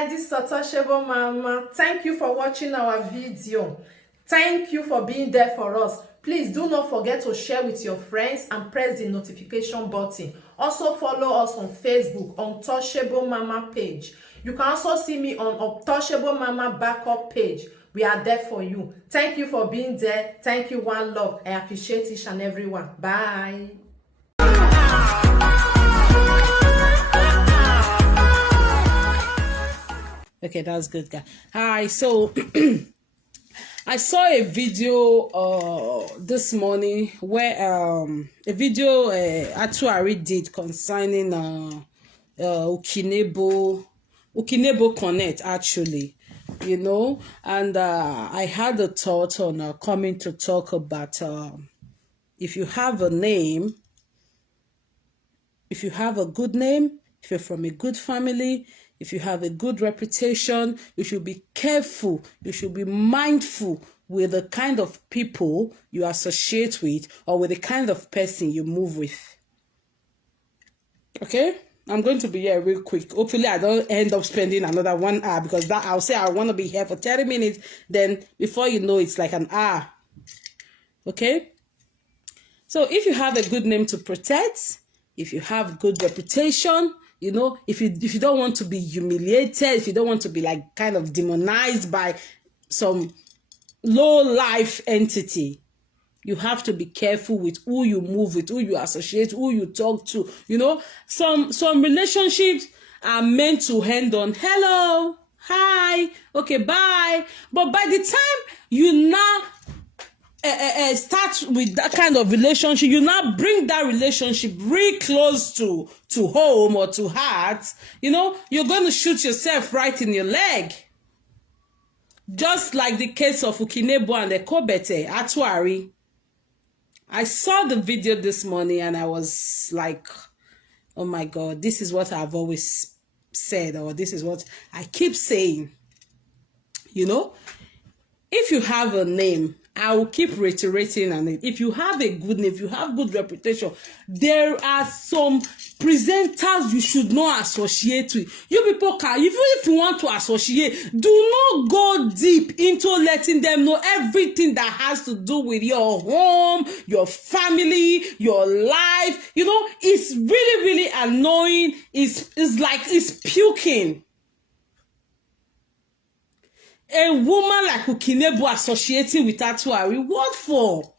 guys, this is Ukinebo Mama. Thank you for watching our video. Thank you for being there for us. Please do not forget to share with your friends and press the notification button. Also follow us on Facebook on Ukinebo Mama page. You can also see me on Ukinebo Mama backup page. We are there for you. Thank you for being there. Thank you, one love. I appreciate each and everyone. Bye. Okay, that's good, guy. Hi, so I saw a video this morning where a video Atuari did concerning Ukinebo Connect, actually, you know, and I had a thought on coming to talk about if you have a name, if you have a good name, if you're from a good family, if you have a good reputation, you should be careful. You should be mindful with the kind of people you associate with or with the kind of person you move with. Okay? I'm going to be here real quick. Hopefully, I don't end up spending another 1 hour because that I'll say I want to be here for 30 minutes. Then before you know, it's like an hour. Okay? So if you have a good name to protect, if you have good reputation, you know, if you don't want to be humiliated, if you don't want to be like kind of demonized by some low life entity, you have to be careful with who you move with, who you associate, who you talk to. You know, some relationships are meant to end on hello, hi, okay, bye. But by the time you now start with that kind of relationship, you now bring that relationship really close to home or to heart, you know, you're going to shoot yourself right in your leg. Just like the case of Ukinebo and Ekobete, Atuari. I saw the video this morning and I was like, oh my God, this is what I've always said, or this is what I keep saying. You know, if you have a name, I will keep reiterating on it. If you have a good name, if you have good reputation, there are some presenters you should not associate with. You people can, even if you want to associate, do not go deep into letting them know everything that has to do with your home, your family, your life. You know, it's really, really annoying. It's like it's puking. A woman like Ukinebo associating with Atuari, what for?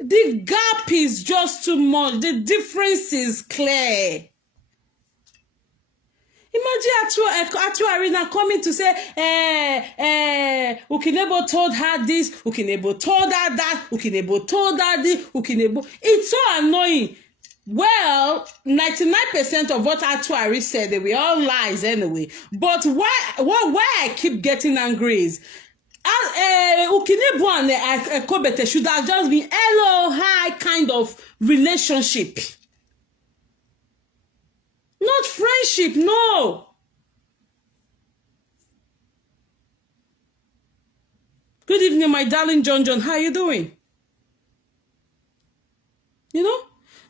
The gap is just too much. The difference is clear. Imagine Atuari now coming to say, Ukinebo told her this, Ukinebo told her that, Ukinebo told her this, Ukinebo. It's so annoying. Well, 99% of what Atuari said, they were all lies anyway. But why I keep getting angry is, Ukinebo and Ekobete should have just been hello, hi kind of relationship. Not friendship, no. Good evening, my darling John. How are you doing? You know?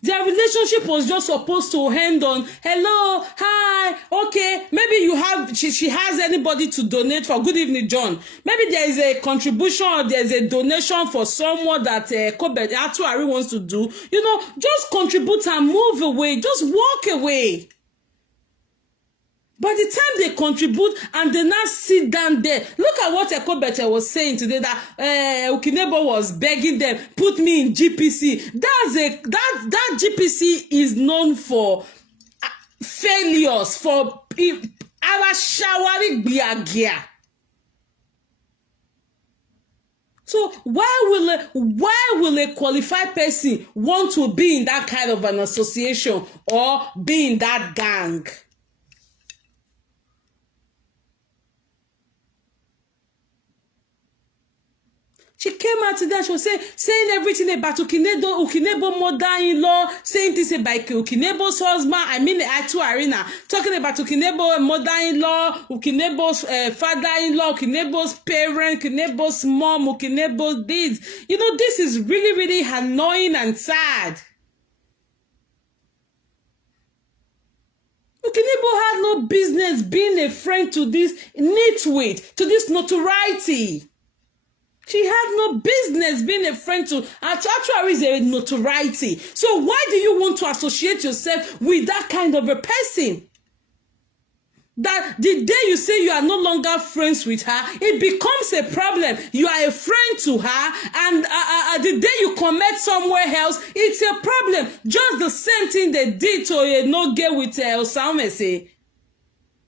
Their relationship was just supposed to end on hello, hi, okay. Maybe you have she has anybody to donate for. Good evening, John. Maybe there is a contribution or there's a donation for someone that Atuari wants to do. You know, just contribute and move away. Just walk away. By the time they contribute and they now sit down there, look at what Ekobete was saying today, that Ukinebo was begging them, put me in GPC. That GPC is known for failures, for our shawari biagia. So why will a qualified person want to be in that kind of an association or be in that gang? She came out today, she was saying everything about Ukinebo mother-in-law, saying this about Ukinebo's husband, I mean Atuari, talking about Ukinebo mother-in-law, Ukinebo's father-in-law, Ukinebo's parent, Ukinebo's mom, Ukinebo's this. You know, this is really, really annoying and sad. Ukinebo had no business being a friend to this nitwit, to this notoriety. She had no business being a friend to, actually is a notoriety. So why do you want to associate yourself with that kind of a person? That the day you say you are no longer friends with her, it becomes a problem. You are a friend to her, and the day you commit somewhere else, it's a problem. Just the same thing they did to a no girl with Osamese.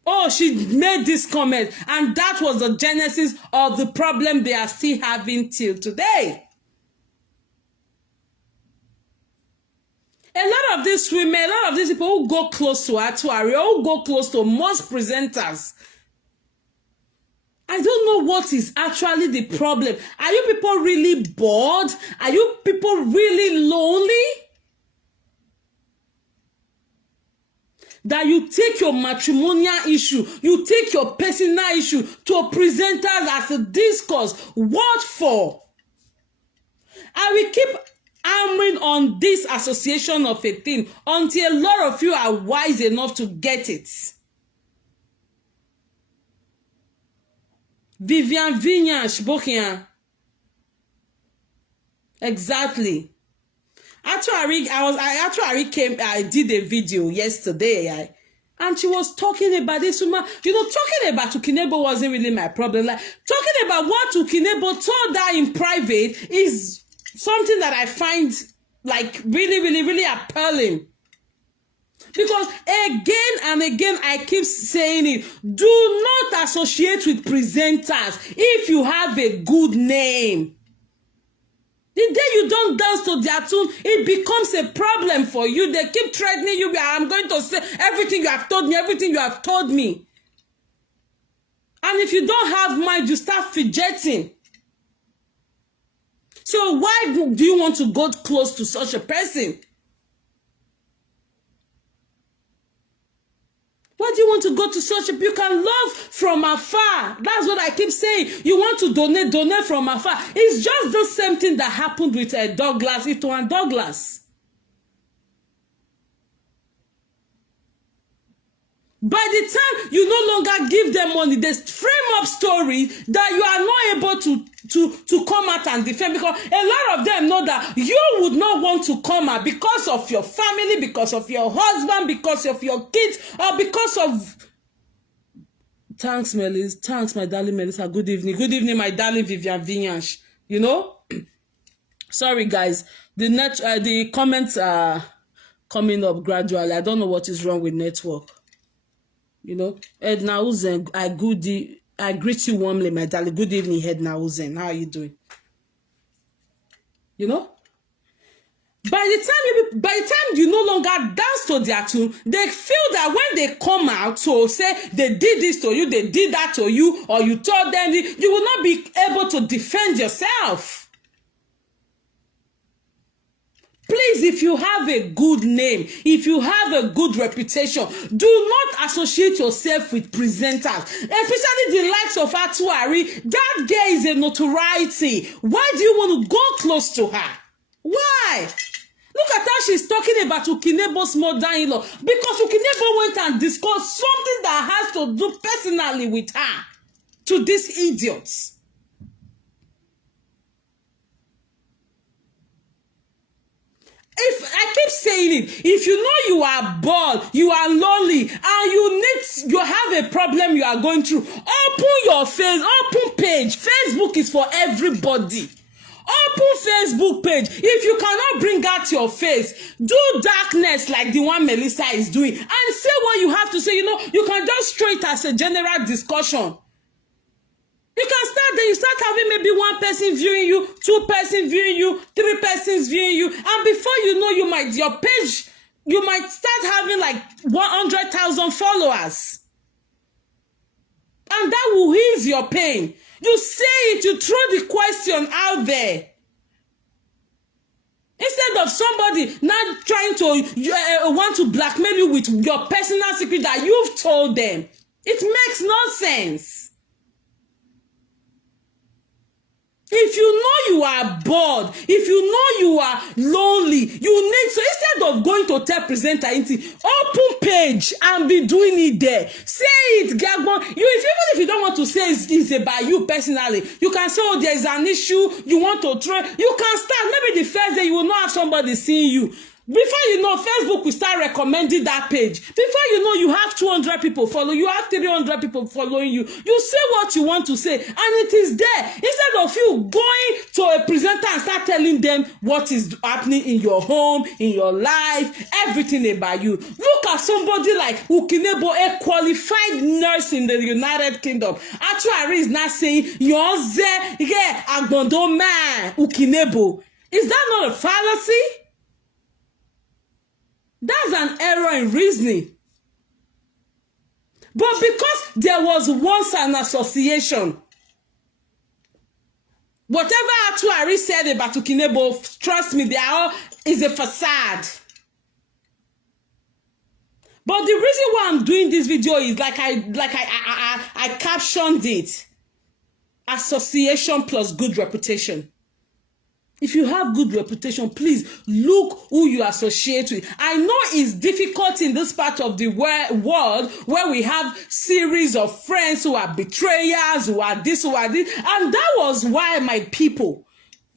Oh, she made this comment, and that was the genesis of the problem they are still having till today. A lot of these women, a lot of these people who go close to Atuari, or who go close to most presenters, I don't know what is actually the problem. Are you people really bored? Are you people really lonely? That you take your matrimonial issue, you take your personal issue to presenters as a discourse. What for? I will keep hammering on this association of a thing until a lot of you are wise enough to get it. Vivian Vignan Bokian. Exactly. Actually, I did a video yesterday, and she was talking about this woman. You know, talking about Ukinebo wasn't really my problem. Like, talking about what Ukinebo told her in private is something that I find like really, really, really appalling. Because again and again, I keep saying it. Do not associate with presenters if you have a good name. The day you don't dance to their tune, it becomes a problem for you. They keep threatening you. I'm going to say everything you have told me, everything you have told me. And if you don't have mind, you start fidgeting. So why do you want to go close to such a person? Why do you want to go to such a... You can love from afar. That's what I keep saying. You want to donate from afar. It's just the same thing that happened with Douglas, Ito and Douglas. By the time you no longer give them money, they frame up stories that you are not able to come out and defend, because a lot of them know that you would not want to come out because of your family, because of your husband, because of your kids, or because of... Thanks, Melis. Thanks, my darling Melissa. Good evening. Good evening, my darling Vivian Vignan. You know? Sorry, guys. The comments are coming up gradually. I don't know what is wrong with network. You know, Edna Uzen, I greet you warmly, my darling. Good evening, Edna Uzen. How are you doing? You know, by the time you no longer dance to their tune, they feel that when they come out to say they did this to you, they did that to you, or you told them, you will not be able to defend yourself. Please, if you have a good name, if you have a good reputation, do not associate yourself with presenters, especially the likes of Atuari. That girl is a notoriety. Why do you want to go close to her? Why? Look at how she's talking about Ukinebo's mother-in-law, because Ukinebo went and discussed something that has to do personally with her to these idiots. If I keep saying it, if you know you are bored, you are lonely, and you have a problem you are going through, open your open page. Facebook is for everybody. Open Facebook page. If you cannot bring out your face, do darkness like the one Melissa is doing, and say what you have to say. You know, you can just throw it as a general discussion. You can start there. You start having maybe one person viewing you, two persons viewing you, three persons viewing you, and before you know, your page, you might start having like 100,000 followers, and that will ease your pain. You say it. You throw the question out there. Instead of somebody now trying to want to blackmail you with your personal secret that you've told them. It makes no sense. If you know you are bored, if you know you are lonely, you need, so instead of going to tell presenter anything, open page and be doing it there. Say it, Gagbon. Even if you don't want to say it's about you personally, you can say, oh, there is an issue, you want to try. You can start. Maybe the first day you will not have somebody seeing you. Before you know, Facebook will start recommending that page. Before you know, you have 200 people follow you, have 300 people following you. You say what you want to say, and it is there. Instead of you going to a presenter and start telling them what is happening in your home, in your life, everything about you. Look at somebody like Ukinebo, a qualified nurse in the United Kingdom. Actually, is not saying, Yonze, yeah, Agbondo man, Ukinebo. Is that not a fallacy? That's an error in reasoning. But because there was once an association, whatever Atuari said about Ukinebo, trust me, they are all is a facade. But the reason why I'm doing this video is like I captioned it. Association plus good reputation. If you have good reputation, please look who you associate with. I know it's difficult in this part of the world where we have series of friends who are betrayers, who are this, and that was why my people,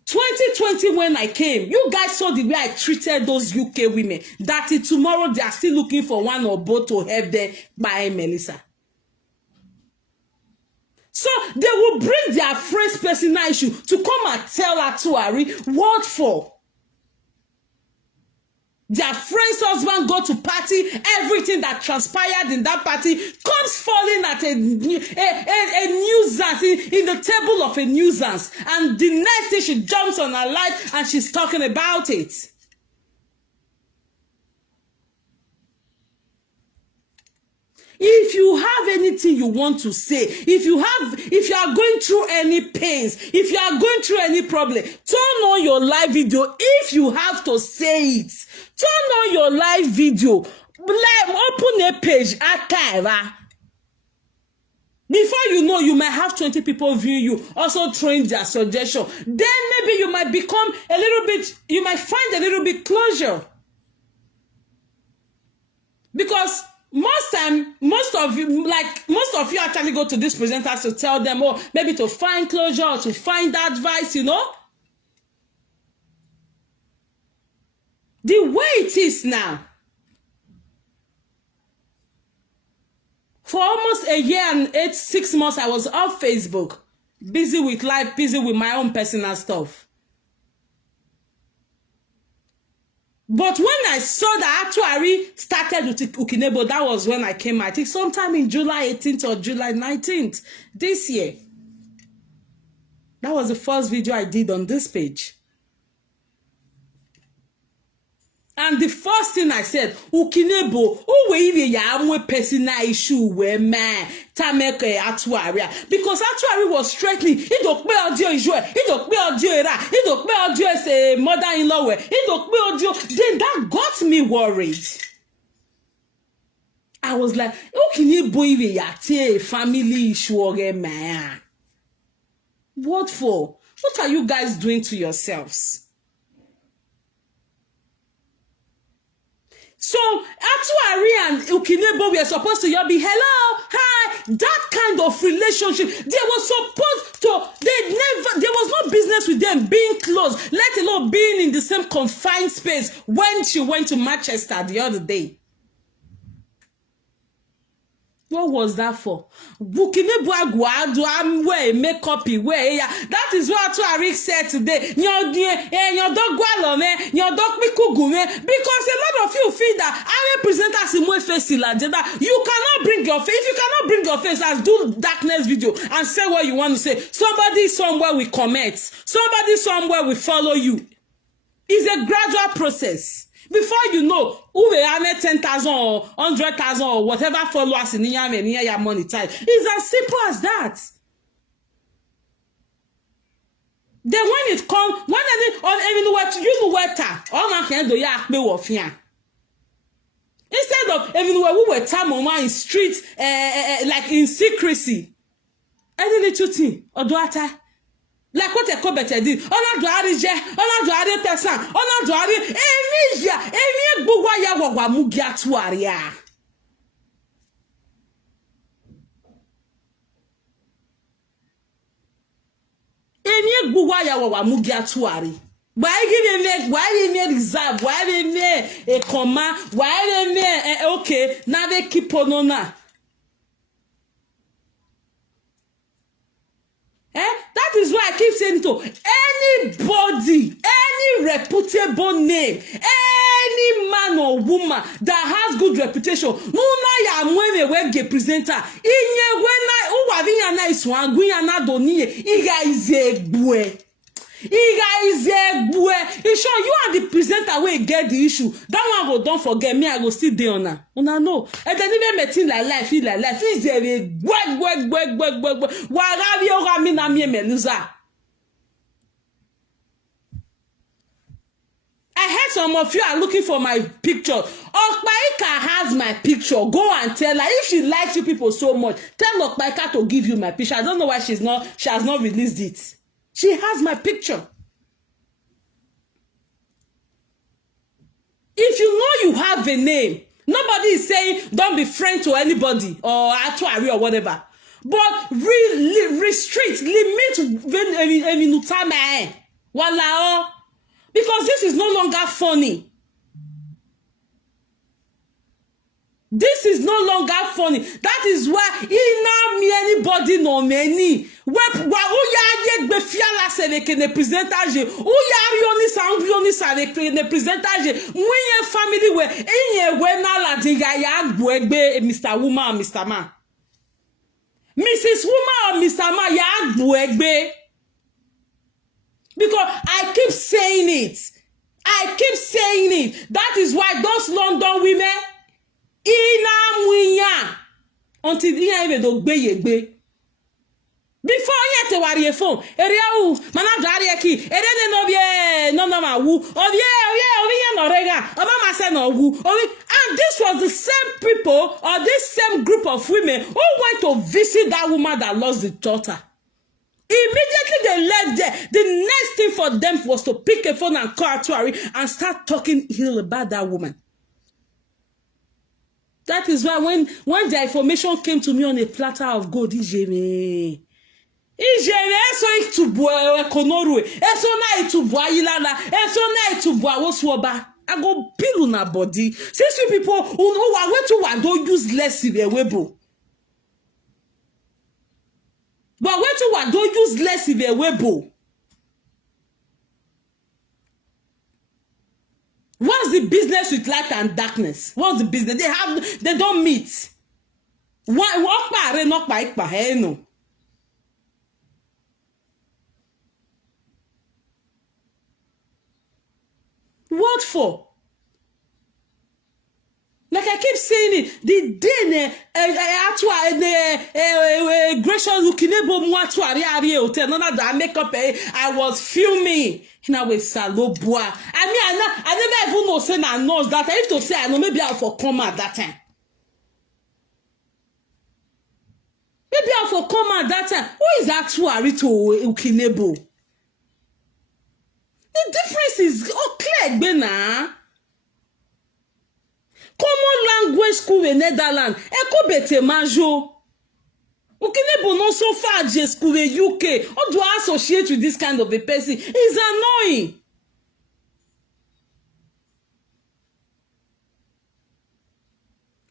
2020 when I came, you guys saw the way I treated those UK women, that tomorrow they are still looking for one or both to help them by Melissa. So they will bring their friend's personal issue to come and tell Atuari what for. Their friend's husband go to party, everything that transpired in that party comes falling at a nuisance, in the table of a nuisance. And the next day she jumps on her life and she's talking about it. If you have anything you want to say, if you are going through any pains, if you are going through any problem, turn on your live video. If you have to say it, turn on your live video. Open a page, archive. Before you know, you might have 20 people viewing you, also throwing their suggestion. Then maybe you might become a little bit, you might find a little bit closure. Because most of you actually go to these presenters to tell them, oh, maybe to find closure or to find advice, you know. The way it is now, for almost a year and 6 months, I was off Facebook, busy with life, busy with my own personal stuff. But when I saw that Atuari started with Ukinebo, that was when I came, I think sometime in July 18th or July 19th this year. That was the first video I did on this page. And the first thing I said, Ukinebo, who even ya personal issue where man tameke Atuari, because Atuari was threatening. He don't pay audio issue. He don't pay audio era. He don't pay audio as a mother-in-law. He don't pay audio. Then that got me worried. I was like, Ukinebo even ya family issue man. What for? What are you guys doing to yourselves? So Atuari and Ukinebo were supposed to be hello, hi, that kind of relationship. They were supposed to, there was no business with them being close, let alone being in the same confined space when she went to Manchester the other day. What was that for? Ukinebo agwadu amwe make copy where that is what Atuari said today. Your dog gwalome, your dog mikugume, because a lot of you feel that I represent as in my face that you cannot bring your face. If you cannot bring your face, as do darkness video and say what you want to say. Somebody somewhere will comment. Somebody somewhere will follow you. It's a gradual process. Before you know, who will have 10,000 or 100,000 or whatever followers in your monetize. It's as simple as that. Then when it comes, when you know what, all my can do ya me wofia. Instead of everywhere we were time on in streets, like in secrecy, any little thing or daughter. Like what a cobete did. Ona duari je, ona duari pesan, ona duari emi gbugwa ya wawa mugia tuaria. Emi gbugwa ya wawa mugia tuari. Why give me reserve? Why give me a comma? Why give me okay? Now they keep on ona. That is why I keep saying to anybody, any reputable name, any man or woman that has good reputation, Nuna ya mweme wege presenter, inye wena uwavinya na iswangunya na doniye, iga izegwe. It's sure you are the presenter where get the issue. That one go don't forget me, I go still there on her. Una know. And then even meeting like life, feel like life. Is there a work. Why you me na me meluza? I heard some of you are looking for my picture. Okpaika has my picture. Go and tell her if she likes you people so much. Tell Okpaika to give you my picture. I don't know why she has not released it. She has my picture. If you know you have a name, nobody is saying don't be friend to anybody or atuari or whatever. But restrict, limit Wahala. Because this is no longer funny. This is no longer funny. That is why anybody no many. Family Mr. Woman or Mr. Man. Mrs. Woman or Mr. Man ya. Because I keep saying it. That is why those London women ina mwinya until iya even do gbe before you te wari phone area u mana dari eki ere no bie no ma wu obi no rega oba ma se no wu and this was the same people or this same group of women who went to visit that woman that lost the daughter. Immediately they left there. The next thing for them was to pick a phone and call Atuari and start talking ill about that woman. That is why when the information came to me on a platter of gold, Ijeme so itubu ekonoru, eso na itubu ayilana, eso na itubu awoswoba. I go pill on her body. Since you people who are way to one don't use less in their webo. But way to one don't use less in their webo. What's the business with light and darkness? What's the business? They don't meet. What for? Like I keep saying it, the day gracious Ukinebo hotel, none of that makeup I was filming. Now with Salobua. I never even know say I know that. I used to say I know maybe I'll for come at that time. Maybe I'll for come at that time. Who is that to Ukinebo? The difference is clear, Bena. Common language school in Netherlands. Eko bete majo. Ukinebo no so far just school in UK. How do I associate with this kind of a person? It's annoying.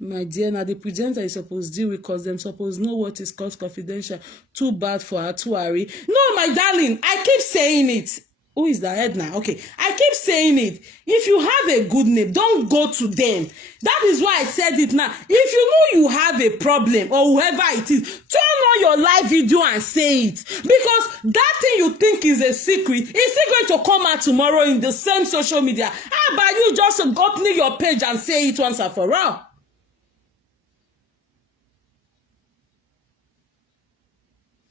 My dear, now the presenter is supposed to deal with because them supposed know what is called confidential. Too bad for Atuari. No, my darling, I keep saying it. Who is the head now? Okay. I keep saying it. If you have a good name, don't go to them. That is why I said it now. If you know you have a problem or whoever it is, turn on your live video and say it. Because that thing you think is a secret is still going to come out tomorrow in the same social media. How about you just opening your page and say it once and for all?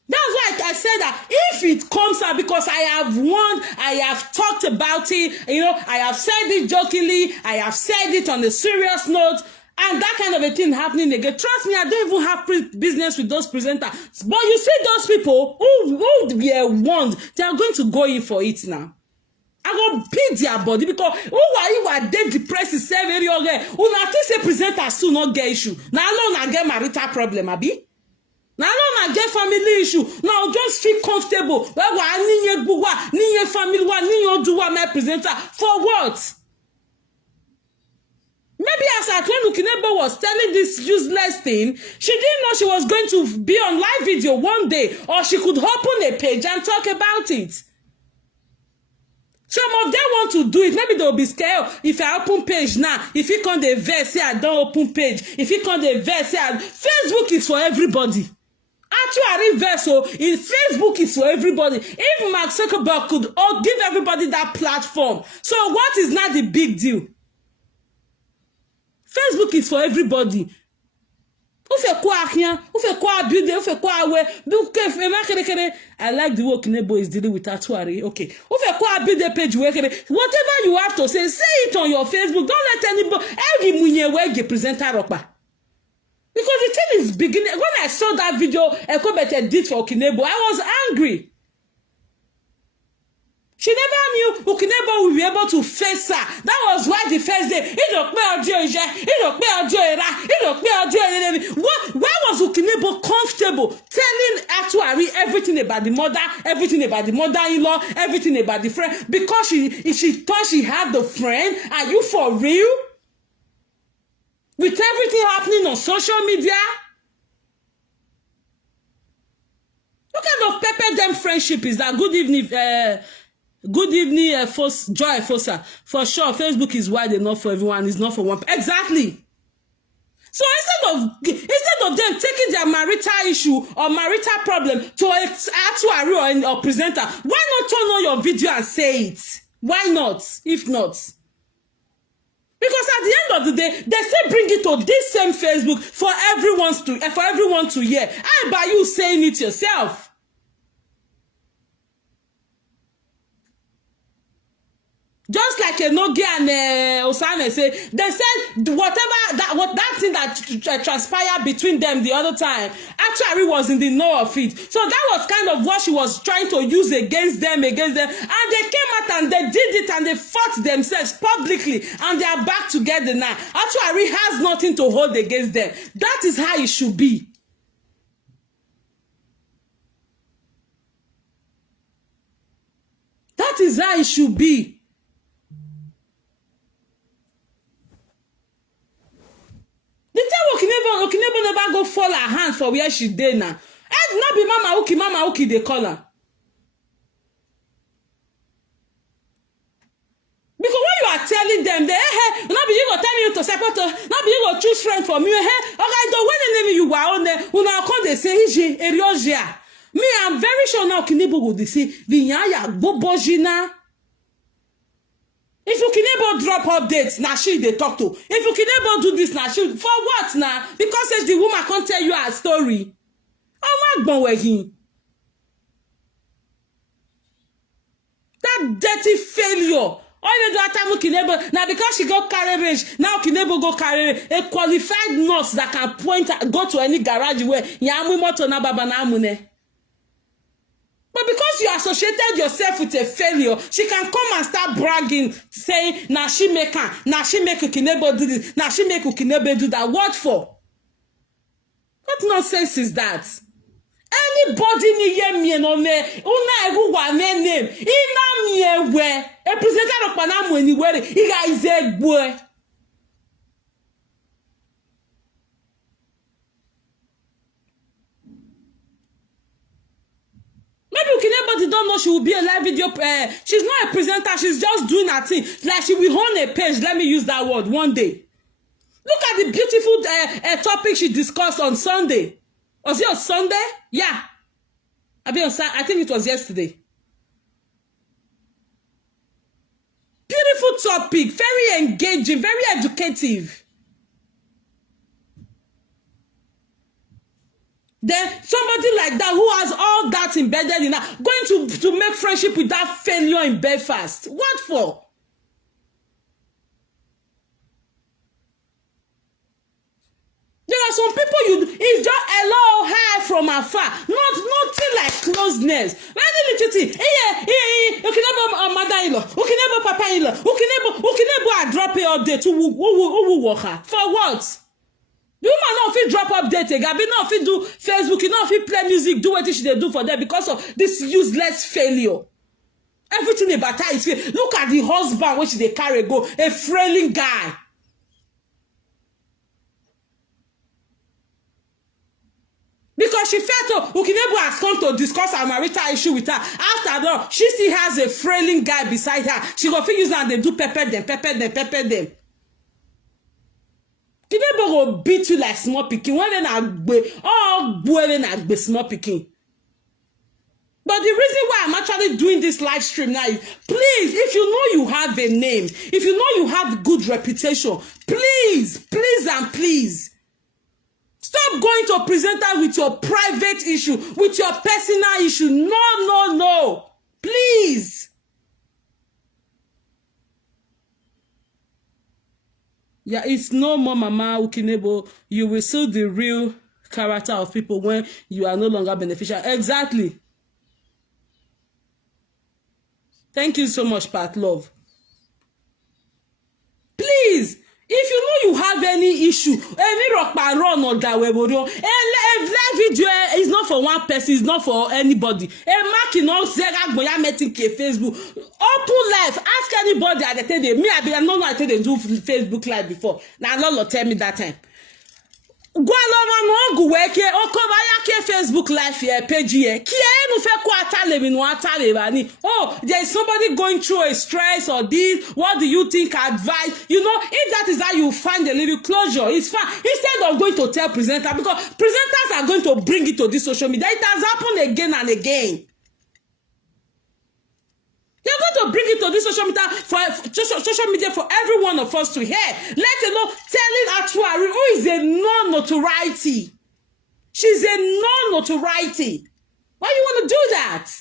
That's why I said that if it comes out, because I have warned, I have talked about it, I have said it jokingly, I have said it on a serious note, and that kind of a thing happening again. Trust me, I don't even have business with those presenters. But you see those people who were warned, they are going to go in for it now. I go beat their body because who are you dead depressed is very okay. Una think say presenters still not get issue. Now alone I get marital problem, abi. Now alone I get family issue. Now just feel comfortable. Well, niye family, niye do my presenter for what? Maybe as at when Ukinebo was telling this useless thing, she didn't know she was going to be on live video one day, or she could open a page and talk about it. Some of them want to do it. Maybe they'll be scared. If I open page now, if you can't verse, say I don't open page. If you can't verse, say Facebook is for everybody. Actually, verse, so Facebook is for everybody. If Mark Zuckerberg could give everybody that platform, so what is not the big deal? Facebook is for everybody. I like the way Ukinebo is dealing with Atuari. Okay. Page. Whatever you have to say it on your Facebook. Don't let anybody presenter. Because the thing is beginning. When I saw that video Ekobete did for Ukinebo, I was angry. She never knew Ukinebo would be able to face her. That was why the first day, why was Ukinebo comfortable telling Atuari everything about the mother, everything about the mother-in-law, everything about the friend? Because she thought she had the friend. Are you for real? With everything happening on social media? What kind of pepper them friendship is that? Good evening, Joy Fossa. For sure, Facebook is wide enough for everyone. It's not for one. Exactly. So instead of them taking their marital issue or marital problem to Atuari or presenter, why not turn on your video and say it? Why not? If not, because at the end of the day, they still bring it to this same Facebook for everyone to hear. How about you saying it yourself? Just like Enogi and Osame say, they said that thing that transpired between them the other time, actually was in the know of it. So that was kind of what she was trying to use against them. And they came out and they did it and they fought themselves publicly and they are back together now. Actually has nothing to hold against them. That is how it should be. That is how it should be. The time Ukinebo never go fall her hand for where she did now. And not be Mama Uki they call her. Because when you are telling them, not be you go tell me to support, not be you go choose friend for me. Okay, the when name you were on there, una come they say Eriosia. Me, I'm very sure now Ukinebo will say Vinyaya Bobojina. If Ukinebo drop updates, now she they talk to. If Ukinebo do this, now she for what now? Because the woman can't tell you her story. I'm not going with him. That dirty failure. All you do at time Ukinebo now because she go carry range. Now Ukinebo go carry a qualified nurse that can point go to any garage where yamu moto na baba na amune. But because you associated yourself with a failure, she can come and start bragging, saying, now she make Ukinebo do this, now she make Ukinebo do that. What for? What nonsense is that? Anybody ni ye mi no me, una egu wa me name, ina mi ewe, e presenter of Panamu anywhere, iga izegwe. Maybe Ukinebo don't know she will be a live video. She's not a presenter. She's just doing her thing. Like she will own a page. Let me use that word one day. Look at the beautiful topic she discussed on Sunday. Was it on Sunday? Yeah. I think it was yesterday. Beautiful topic. Very engaging. Very educative. Then somebody like that who has all that embedded in her going to make friendship with that failure in Belfast. What for? na far. Nothing like closeness. Very little thing. Ukinebo mother-in-law, Ukinebo papa-in-law, Ukinebo I drop a update. Who work her? For what? The woman no fit drop update again. No fit do Facebook. You no fit play music. Do what she dey do for them because of this useless failure. Everything about her is fail. Look at the husband which they carry go, a frailing guy. Because she felt Ukinebo has come to discuss her marital issue with her. After all, she still has a frailing guy beside her. She go fit use and they do pepper them. Ukinebo go beat you like small pikin. When they na small pikin. But the reason why I'm actually doing this live stream now is, please, if you know you have a name, if you know you have good reputation, please, stop going to presenter with your private issue, with your personal issue. No. Please. Yeah, it's no more Mama Ukinebo. You will see the real character of people when you are no longer beneficial. Exactly. Thank you so much, Pat Love. Please, if you know you have any issue, video is not for one person, it's not for anybody. Facebook. Open live, ask anybody at the time. Me, I know I tell them do Facebook live before. Now, Lolo tell me that time. Facebook live here page here. Oh, there is somebody going through a stress or this. What do you think? Advice? You know, if that is how you find a little closure, it's fine. Instead of going to tell presenter, because presenters are going to bring it to this social media. It has happened again and again. They're going to bring it to this social media for every one of us to hear. Let alone telling Actuary, who is a non-notoriety. She's a non-notoriety. Why you want to do that?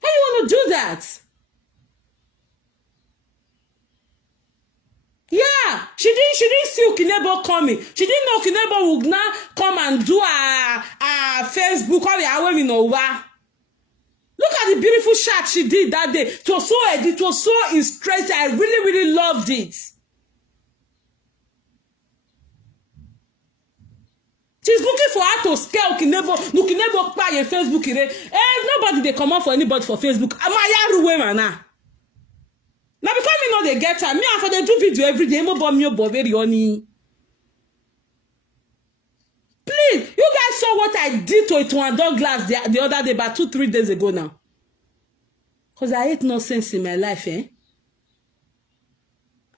Why you want to do that? Yeah, she didn't see Ukinebo coming. She didn't know Ukinebo would now come and do a Facebook or a women over. Look at the beautiful shot she did that day. It was so interesting. I really loved it. She's looking for her to scare Ukinebo. Ukinebo buy a Facebook. Nobody they come out for anybody for Facebook. Now because me know they get time, me after they do video every day, please, you guys saw what I did to Ituan Douglas the other day, about 2-3 days ago now. Because I hate nonsense in my life, eh?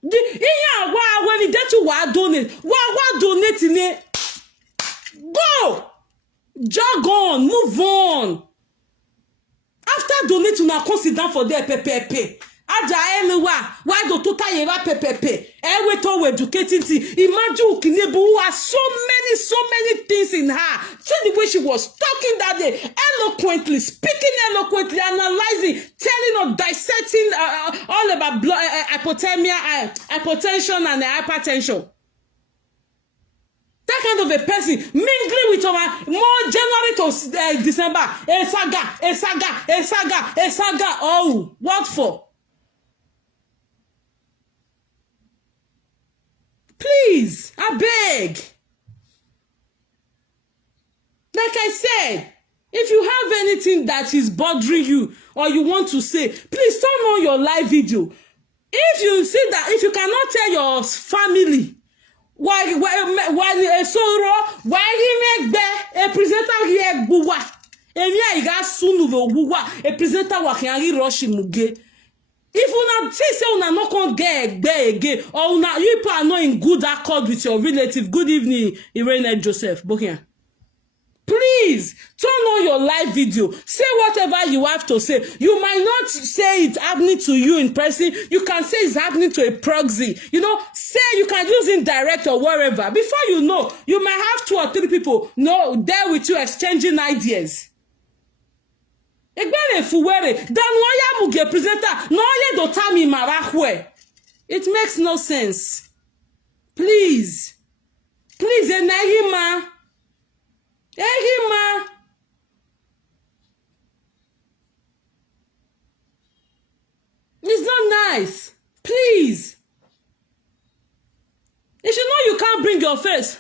When you get to donate in it, go! Jog on, move on. After donate, you consider for their pepe. Why do total yeva pepepe? We to educating. Imagine Ukinebo who has so many things in her. See the way she was talking that day, eloquently, speaking eloquently, analyzing, telling or dissecting all about hypotension and hypertension. That kind of a person mingling with our more January to December. A saga. Oh, what for? Please, I beg. Like I said, if you have anything that is bothering you or you want to say, please turn on your live video. If you see that, if you cannot tell your family, why a presenter here buwa. Emi iga sunu lo buwa. A presenter wa kiari rush muge. If una say una not con get again, or una you are not in good accord with your relative. Good evening, Irene Joseph. Bokia. Please turn on your live video. Say whatever you have to say. You might not say it happening to you in person. You can say it's happening to a proxy. You know, say you can use indirect or wherever. Before you know, you might have 2 or 3 people there with you exchanging ideas. It makes no sense. Please again, Ehima. It's not nice. Please. If you know you can't bring your face.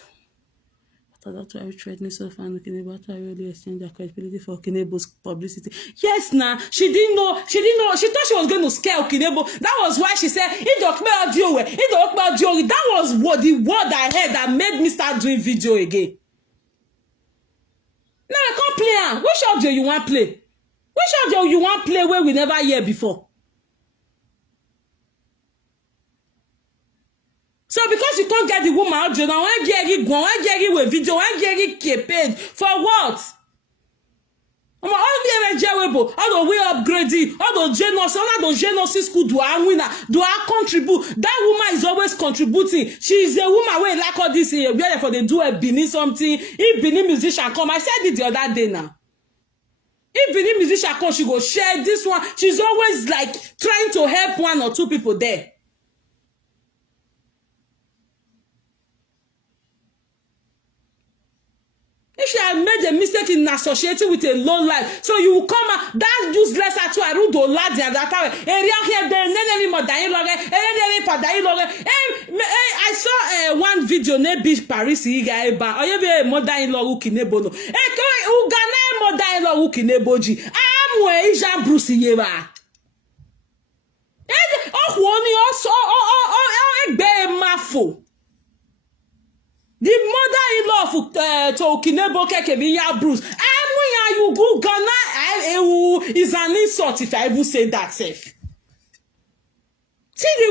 That's why we threatening so far Ukinebo after I really exchange their credibility for Ukinebo's publicity. Yes, nah. She didn't know. She thought she was going to scare Ukinebo. That was why she said, that was what the word I heard that made me start doing video again. Now I can't play. Which audio you want play? Which audio you want play where we never hear before? So because you can't get the woman audio now, why get it with video, why get it paid for what? All the way upgrading, all the genocide school do I win, do I contribute? That woman is always contributing. She is a woman where like all this here, where they do a Benin something. If Benin musician come, I said it the other day now. If Benin musician come, she go share this one. She's always like trying to help one or two people there. If she had made a mistake in associating with a low life, so you will come out that useless actually I don't do lad and that area here then any more dying log I saw one video ne beach Paris guy ba oye be mother-in-law Ukinebo no Ugana mother-in-law Ukinebo ji amwe Ija Bruce yeba oni also egbe mafo. The mother-in-law of to Ukinebo Kekebiya Bruce. You go Ghana is an insult if I even say that safe. See the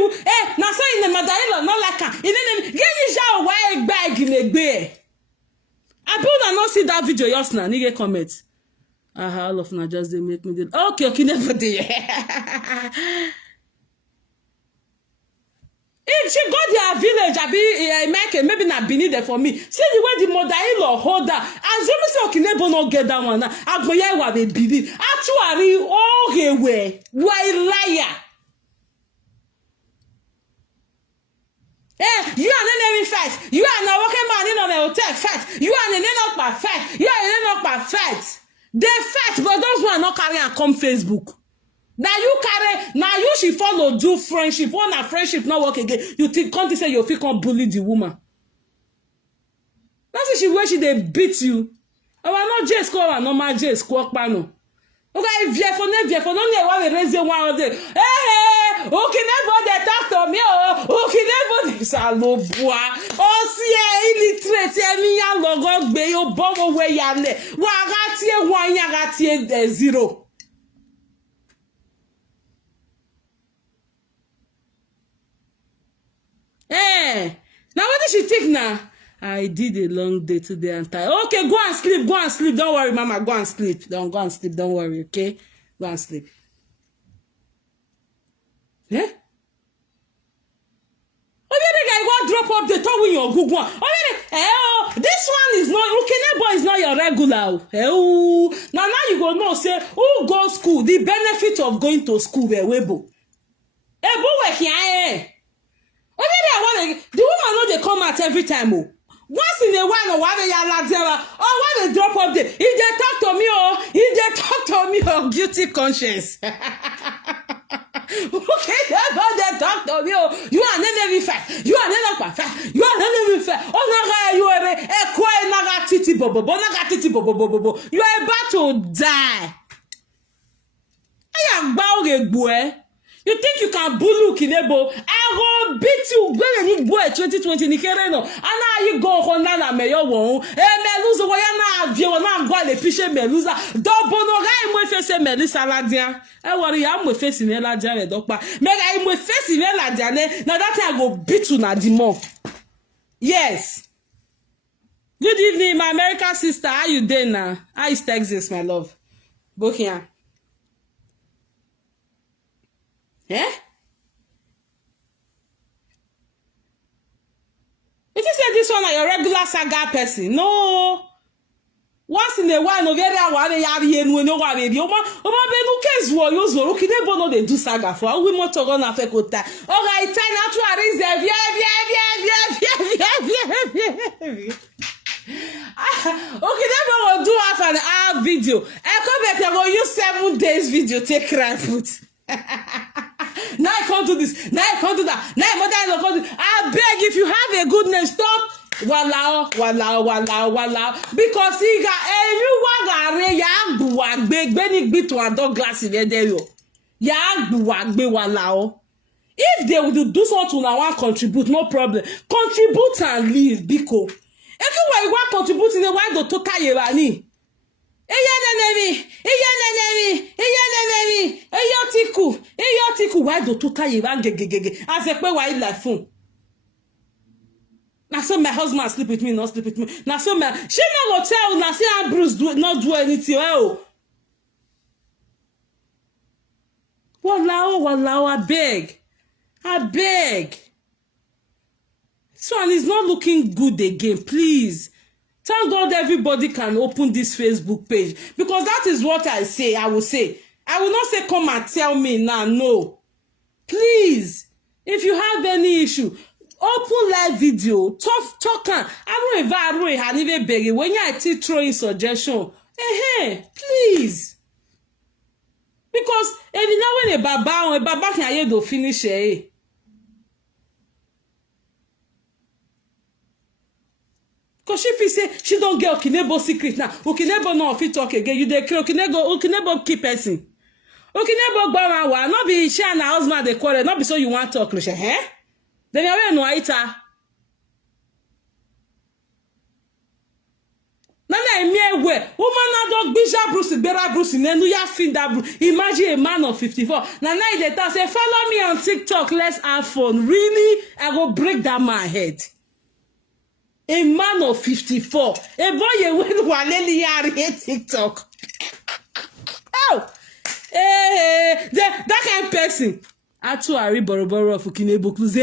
now say in the mother-in-law not like her. Get this out why bag in a bear. I don't not see that video just now. Nigga comment. All of now just they make me do. Okay, Ukinebo there. If she got their village, I be maybe not be needed for me. See the way the mother-in-law hold her. As you say, Ukinebo no get that one. Agboya wa be believe. Actually, all the way, you are a liar. You are an enemy fight. You are not working man in the hotel fight. You are an enemy fight. You are an enemy fight. They fight, but those who are not carrying and come Facebook. Now you carry, now you should follow do friendship. When a friendship not work again, you think can't say you feel can't bully the woman. That's why she they beat you. I want not just call a normal just squawk pano. Okay, if you for no want to raise one day. Hey, Ukinebo they talk to me. Ukinebo they salobua. Oh, see, illiterate. Me ya logo be yo bomb away yane. Wagatie one yagatie zero. Now what did she think now? I did a long day today and tired. Okay, go and sleep. Don't worry, mama. Go and sleep. Go and sleep. Don't worry, okay? Go and sleep. Yeah? Drop up the top with your good one. This one is not Ukinebo is not your regular. Now you go know say who go school, the benefit of going to school where webo. The woman know they come out every time. Once in a while, or when they drop up there, if they talk to me, guilty conscience. Okay, they talk to me, you are an enemy fact. You are an enemy fact. You are an enemy fact. You are a quiet nagatiti bobo. You are about to die. I am bowing boy. You think you can bully Ukinebo? I will beat you when you boy 2020 Nikereno. And now you go on na meyo won. Meluza wa na avio na ngwa le piche meluza. Dobo no ga mo fese melisa ladia. Worry am mo face me ladia le dokpa. Mega mo face me ladia ne. Na that I go beat you na the more. Yes. Good evening, my American sister. How you doing now? How is Texas, my love? Bokia. Yeah? If you say this one are your regular saga person, no. Once in a while, no very one yari enu no wa baby. Oma be no case wo yo zo. Ukinebo no dey do saga for. We mo to go na fe kota. Alright, time now to arrange there. Ukinebo will do half an hour video. I come back and will use 7 days video take cry put. Now I can't do this. Now I can't do that. Now my mother can't do. I beg, if you have a good name, stop. Walao. Because he got you wagare ya buwagbe gbeni gbi to adult glass in there yo. Ya buwagbe walao. If they would do something I want contribute, no problem. Contribute and leave, biko. If you want contribute in the why do to kayerani. Eyotiku, why do to kayera gegegege? As a pe why like phone. Now so my husband sleep with me, not sleep with me. Now so my she no go tell na say Bruce not do anything. Oh. Walao, I beg. This one is not looking good again, please. Thank God everybody can open this Facebook page. Because that is what I say, I will say. I will not say come and tell me now, no. Please, if you have any issue, open live video, talk. I don't even beg you. When you throwing suggestion, please. Because if you know when a baba can do finish Because she say she don't get Ukinebo secret now. Ukinebo no fit talk again. You dey kill Ukinebo keep person. Ukinebo gba wa no be she and her husband dey quarrel. Not be so you want talk, Then you already know it. Nana emi ewe woman na dog bija Bruce bera Bruce nenu ya fin that Bruce. Imagine a man of 54. Nana dey tell say follow me on TikTok, let's have fun. Really, I go break that man head. A man of 54. A boy when waleli ya TikTok. Oh, that kind of person. Atu ari boroboro of Ukinebo close.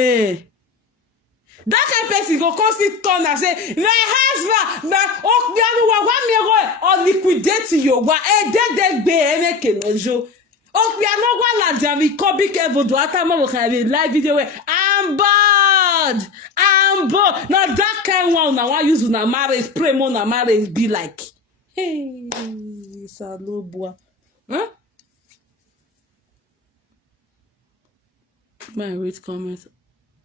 That kind of person go come sit turn and say, my husband, or liquidate you. Dead be kenejo. Okbiano wala jami kobi kevo do atama wo kan live video where I'm bad. Now that kind one now I use una marriage, pray more na marriage be like. Hey, salobua. Huh? My read comment.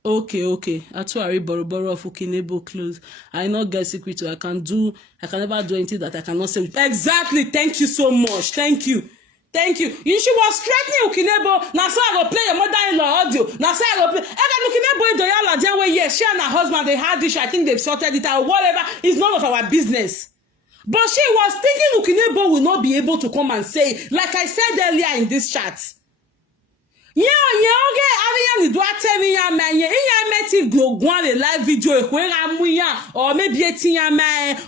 Okay. Atuari boroboro of Ukinebo close. I not get secret. I can never do anything that I cannot say. Exactly. Thank you so much. Thank you. She was threatening Ukinebo. Now so I go play your mother-in-law audio. Now so I go play. Ukinebo do y'all the way yes, she and her husband they had this. I think they've sorted it out. Whatever. It's none of our business. But she was thinking Ukinebo will not be able to come and say, like I said earlier in this chat. Live video or maybe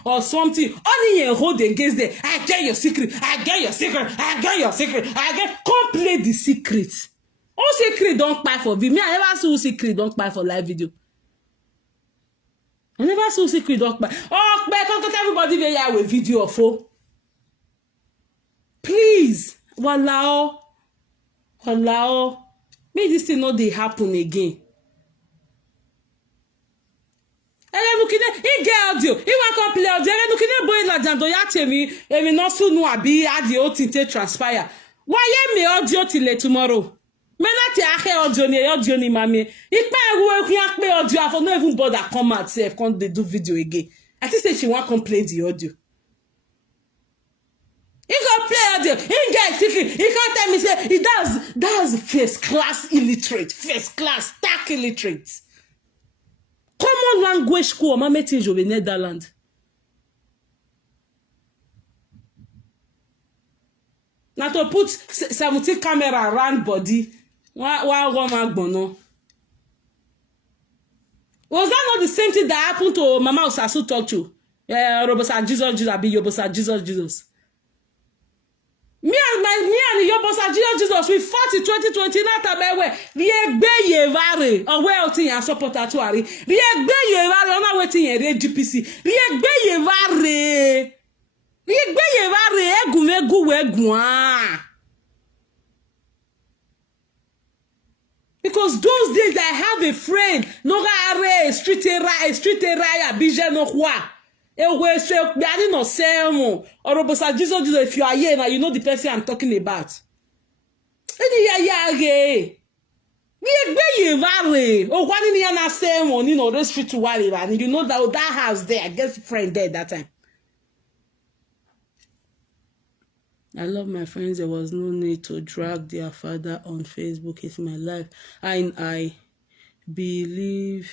or something. Only hold against them. I get your secret. Come play the secret. All secret don't buy for video. I never saw secret don't buy for live video. I never saw secret don't buy. Oh, but everybody there with video of please, walao. Make this thing not they happen again. He get audio. He want to play audio. Boy la jando ya temi. Emi no sunu abi adi o tinte transpire. Why me audio till tomorrow? Me na ti ahe audio ni mami. Ipa ewu eku pe audio for no even bother come out sef come they do video again. I think say she want complain the audio. He go play audio. He get secret. He can't tell me say he does first class illiterate, first class stark illiterate. Common language school, ma meeting in Netherlands. Now to put 17 camera around body, one magbono. Was that not the same thing that happened to Mama Osasu talk to? Robosa Jesus, be Yobosa Jesus. Me and Yobosa Jesus, we fought in 2020 not about ye vare or where thing and support atuari. Ye vare on our waiting a GPC. Ye vare egumegu. Because those days I have a friend, no street raya, bija no kwa. no same. Orobosa Jesus, if you are here now, you know the person I'm talking about. Oh, one in the same one, you know, those street to Wally, and you know that house there, I guess friend there that time. I love my friends. There was no need to drag their father on Facebook. It's my life. I believe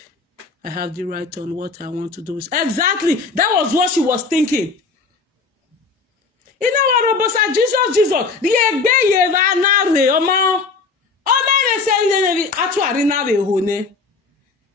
I have the right on what I want to do. Exactly. That was what she was thinking. You know what, Robosa? Jesus. The egbe ye va na re omo. Omo say atu arina re hone.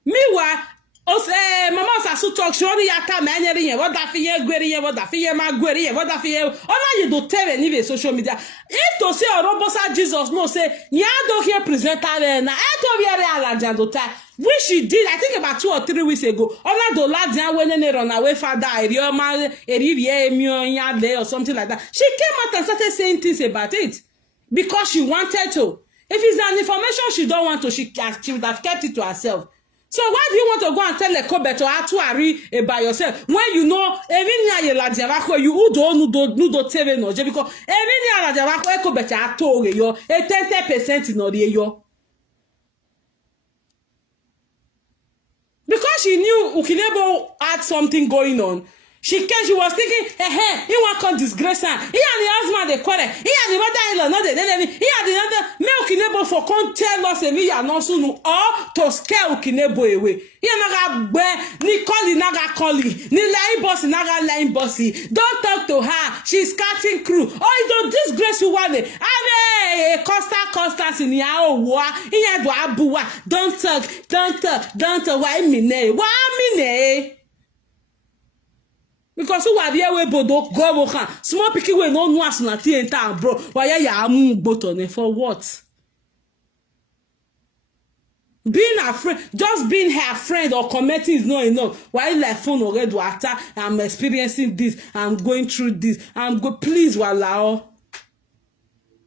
Miwa mama sasu talk shori yaka manyeri yen what da fiye gweri yen what da fiye ma gweri yen what da fiye ona you do tell any social media if to say Robosa Jesus no say nya do here presenter na e to be alaja do ta which she did I think about 2 or 3 weeks ago ona do ladian when ne run away father erioma erivie emion ya there or something like that she came out and started saying things about it because she wanted to. If it's an information she don't want to, she would have kept it to herself. So why do you want to go and tell a Kobe to Atuari by yourself when you know every year la diavako you do teve no je because every year la diavako e Kobe to Atore yo 30% no de yo because she knew Ukinebo had something going on. She was thinking, he want to disgrace her. He and the husband they quarrel. He and the mother-in-law not the enemy. He and the other Ukinebo for come tell us me ya no sunu or to scare Ukinebo away. He naga be ni calling naga calling ni line bossy naga line bossy. Don't talk to her. She's catching crew. Oh, you don't disgrace you one day. Ave Costa in ya wa. He do abuwa. Don't talk. Why me ne? Because who are there we bodo go kan small pikin we no know as na enter bro why ya amu gbotone for what? Being a friend, just being her friend or commenting is not enough. Why like phone already attack? I'm experiencing this. I'm going through this. Please, walao.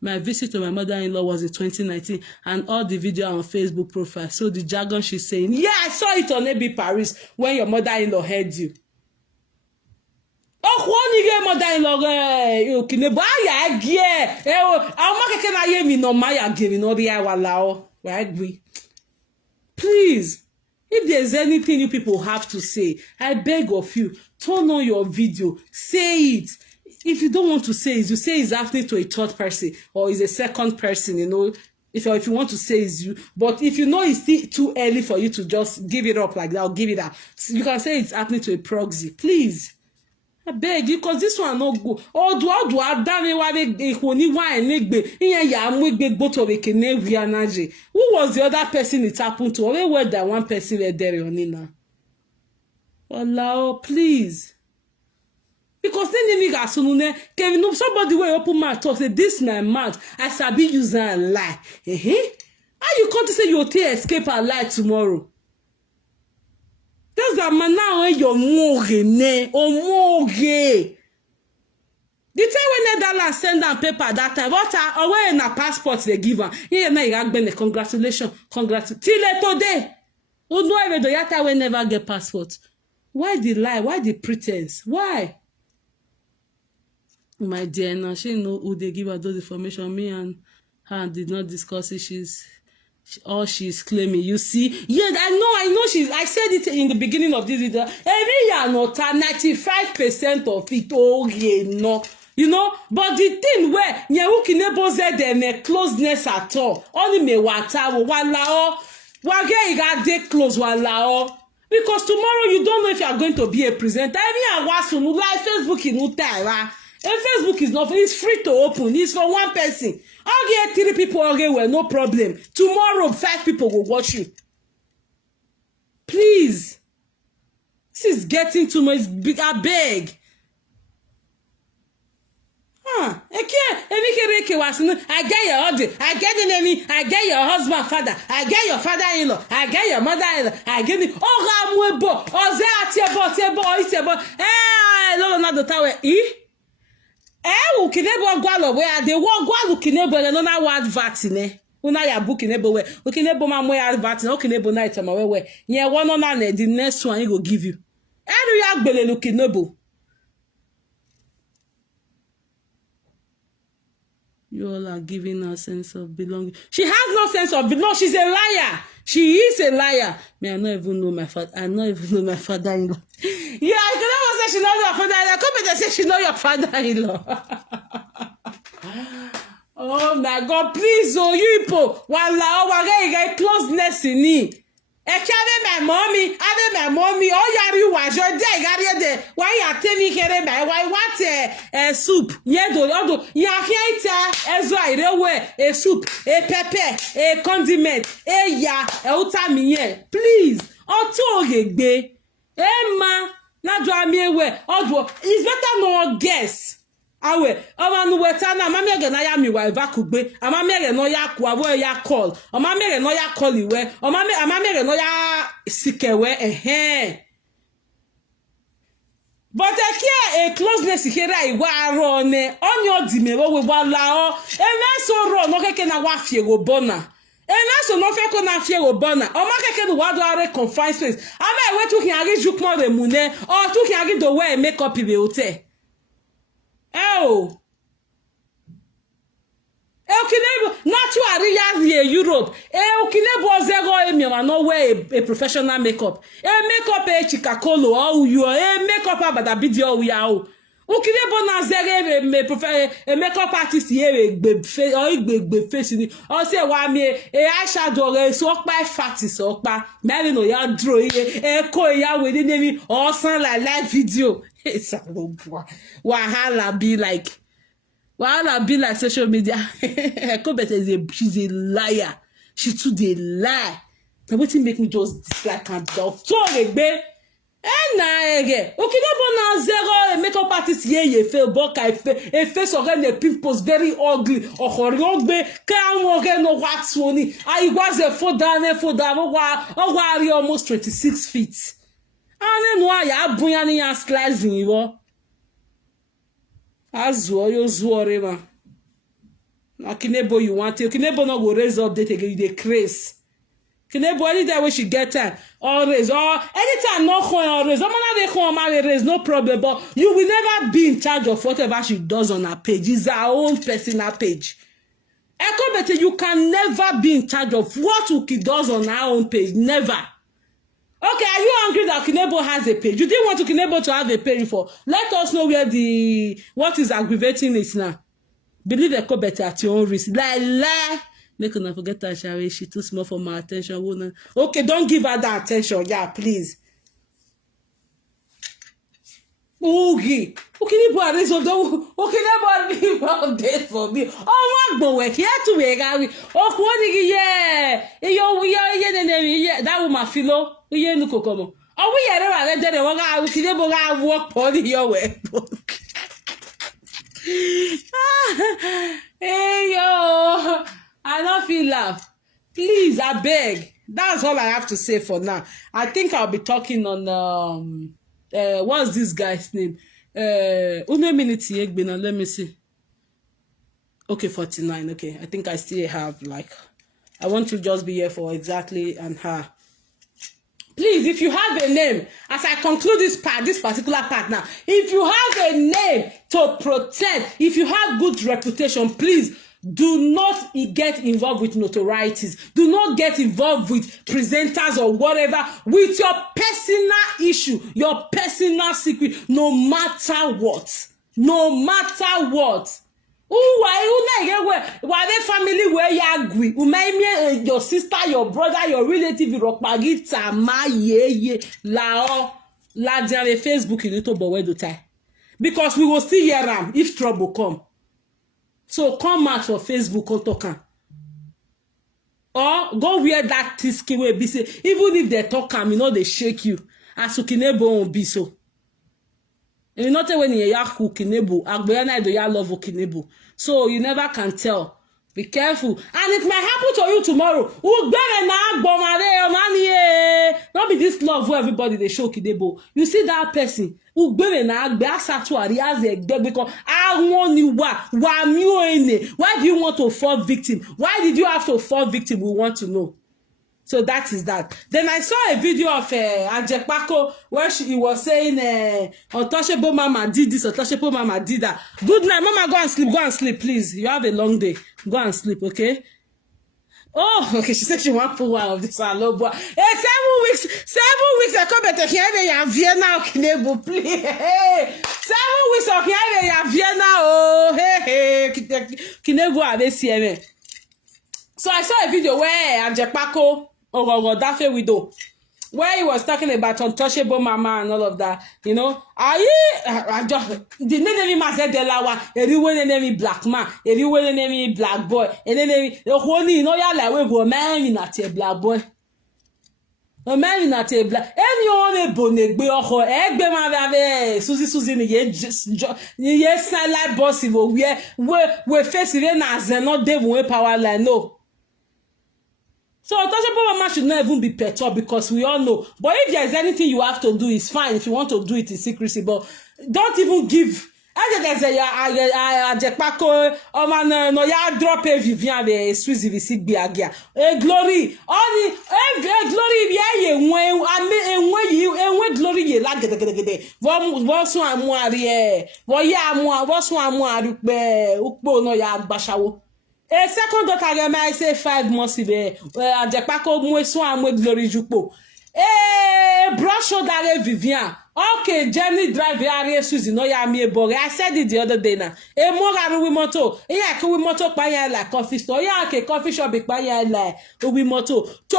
My visit to my mother-in-law was in 2019, and all the video on Facebook profile. So the jargon she's saying, yeah, I saw it on AB Paris when your mother-in-law heard you. Oh, one nigga mother-in-law, Ukinebo, ya gie. I'll make a yemi no maya giving no the walao. I agree. Please, if there's anything you people have to say, I beg of you, turn on your video, say it. If you don't want to say it, you say it's happening to a third person or is a second person, you know. If you want to say it's you, but if you know it's still too early for you to just give it up like that or give it up, so you can say it's happening to a proxy. Please. I beg you, because this one no go. Oh, do adame wale ekoni wa enegbe. Iyan ya amwegbe boto bekene wianaje. Who was the other person it happened to? Only where that one person were there on Nina. Allah, please. Because then you nigga sunune, Kevin, no somebody will open my talk say this my mouth. I sabi use and lie. How you come to say you'll escape and lie tomorrow? That's that man now your morgue ne o morgue. The time when Netherlands send down paper that time, what are away in a passport they give her. Here now you have been a congratulations. Till today. Oh no, even the yata will never get passport. Why the lie? Why the pretense? Why? My dear, now she know who they give her those information. Me and her did not discuss it. She's claiming. You see? Yeah, I know I said it in the beginning of this video. Every year, not 95% of it, oh, yeah, no. You know? But the thing where, Ukinebo said them closeness at all. Only me wata, walao. Wage, you got dead close, walao. Because tomorrow you don't know if you are going to be a presenter. Every year, like Facebook in Utara. And Facebook is not, it's free to open. It's for one person. I'll get 3 people again, well, no problem. Tomorrow, 5 people will watch you. Please. This is getting too much. I beg. I get your husband, I get the name, I get your husband, father, I get your father-in-law, I get your mother-in-law, I get the Ukinebo gwalo where they walk gwalo Ukinebo and another word vatine. Una ya book Ukinebo where Ukinebo ma moya vatine Ukinebo night ma where yeah one on the next one he go give you. Every yak bele Ukinebo. You all are giving her sense of belonging. She has no sense of belonging. No, she's a liar. She is a liar. Me, I don't even know my father. I don't even know my father-in-law. Yeah, I can never say she knows your father-in-law. Come and say she knows your father-in-law. Oh my God, please, oh you people. Wahala, waga, closeness in me. My mommy, my mommy. Oh, you watch your day. Why you tell me here? Why want soup? Yeah, do you can't as I a soup, a pepper, a condiment, please. Emma, not do me away. It's better no guess. Awe nu wetana mamege na ya mi wa evakugbe amamere no ya kwa wo ya call amamere no ya call iwe amamere no ya sikewe but a closeness here iwa aro ne onyo di me wo wa la o so ro no keke na wa fie go bona so no fe ko na fie go bona o ma keke no wa do are confined space ama we tu hin ari jukmo re mune o tu hin ari do we make up ibe hotel. Oh, Ukinebo, not you are really Europe. Ukinebo zero emioma no wear a professional makeup. Makeup chikakolo oh you makeup abada video we are. Ukinebo na zero makeup artist here face or face ni. O say wa mi eyeshadow so pa fati so pa. Me no ya draw ko ya we dey me or sound like live video. It's a low boy. Wahala be like social media. She's a liar. She too dey lie. Now what make me just dislike her dog? So again. Ukinebo na zero makeup artist ye fe boka a face of the pimples very ugly. Ohorogbe can walk no wax one. I was a foot down almost 26 feet. And then why ya bunyani ya slicing you? Azuo yo zuore ma. Ukinebo you want it. Ukinebo no go raise update again. You dey craze. Ukinebo anytime when she get time or raise or anytime no coin or raise. No matter they come and raise no problem. But you will never be in charge of whatever she does on her page. It's her own personal page. You can never be in charge of what Uki does on her own page. Never. Okay, are you angry that Ukinebo has a page? You didn't want Ukinebo to have a page before. Let us know where what is aggravating it now. Believe the better at your own risk. Lie. Make her not forget that she too small for my attention. Okay, don't give her that attention. Yeah, please. Okay. Ukinebo arrange of Ukinebo leave update for me. Oh, what go work here to make Gary. Oh, what yeah. That woman philo. Iye nu kokomo. Oh, we are ready to Ukinebo work for your way. Hey yo, I don't feel laugh. Please, I beg. That's all I have to say for now. I think I'll be talking on what's this guy's name? Let me see. Okay, 49. Okay, I think I still have I want to just be here for exactly and her. Please, if you have a name, as I conclude this particular part now, if you have a name to protect, if you have good reputation, please do not get involved with notorieties. Do not get involved with presenters or whatever with your personal issue, your personal secret, no matter what. No matter what. Why family where you agree? Your sister, your brother, your relative, Rokpagita, ma ye la the Facebook in little boy do tie. Because we will still hear them if trouble come. So come out for Facebook on talking. Or go where that tisky way be say, even if they talk they shake you. As Ukinebo won't be so. And you not when you yak Ukinebo, Agbeana do ya love Ukinebo. So you never can tell. Be careful. And it might happen to you tomorrow. Not be this love where everybody they show Ukinebo. You see that person. Why do you want to fall victim? Why did you have to fall victim? We want to know. So that is that. Then I saw a video of Ajepako where he was saying untouchable mama did this, untouchable mama did that. Good night, mama, go and sleep, please. You have a long day. Go and sleep, okay? Oh, okay. She said she want pull one of this one. Boy. Hey, 7 weeks ago, better hear me in Vienna, Ukinebo, please. Hey, 7 weeks of here in Vienna. Oh, hey, Ukinebo, I see me. So I saw a video where Ajepako or Dafe Widow, where he was talking about untouchable mama and all of that, you know. I just the name Master Delawa, everyone name black man, everyone name black boy, and then the whole you know ya like we man not a black boy. A man not a black any one bonnet or egg be Susie ni yes like boss we face it as not devil power line no. So untouchable mama should not even be perturbed because we all know. But if there is anything you have to do, it's fine. If you want to do it in secrecy, but don't even give. I just say Ajepako no ya drop a Vivian be Swiss visit biagia. Glory, all the glory ye when glory ye la gede. What so amuari what ya amu what so amuari be ukbo no ya bashawo. A second daughter I say 5 months ibe Ajepako mwe so amwe glory jupo. Brush shoulder Vivian. Okay, Jenny drive area Susie no ya mi ebo. I said it the other day now. Mo garu wi moto. Ya ke wi moto pa ya like coffee store. Ya ke coffee shop pa ya like wi moto. To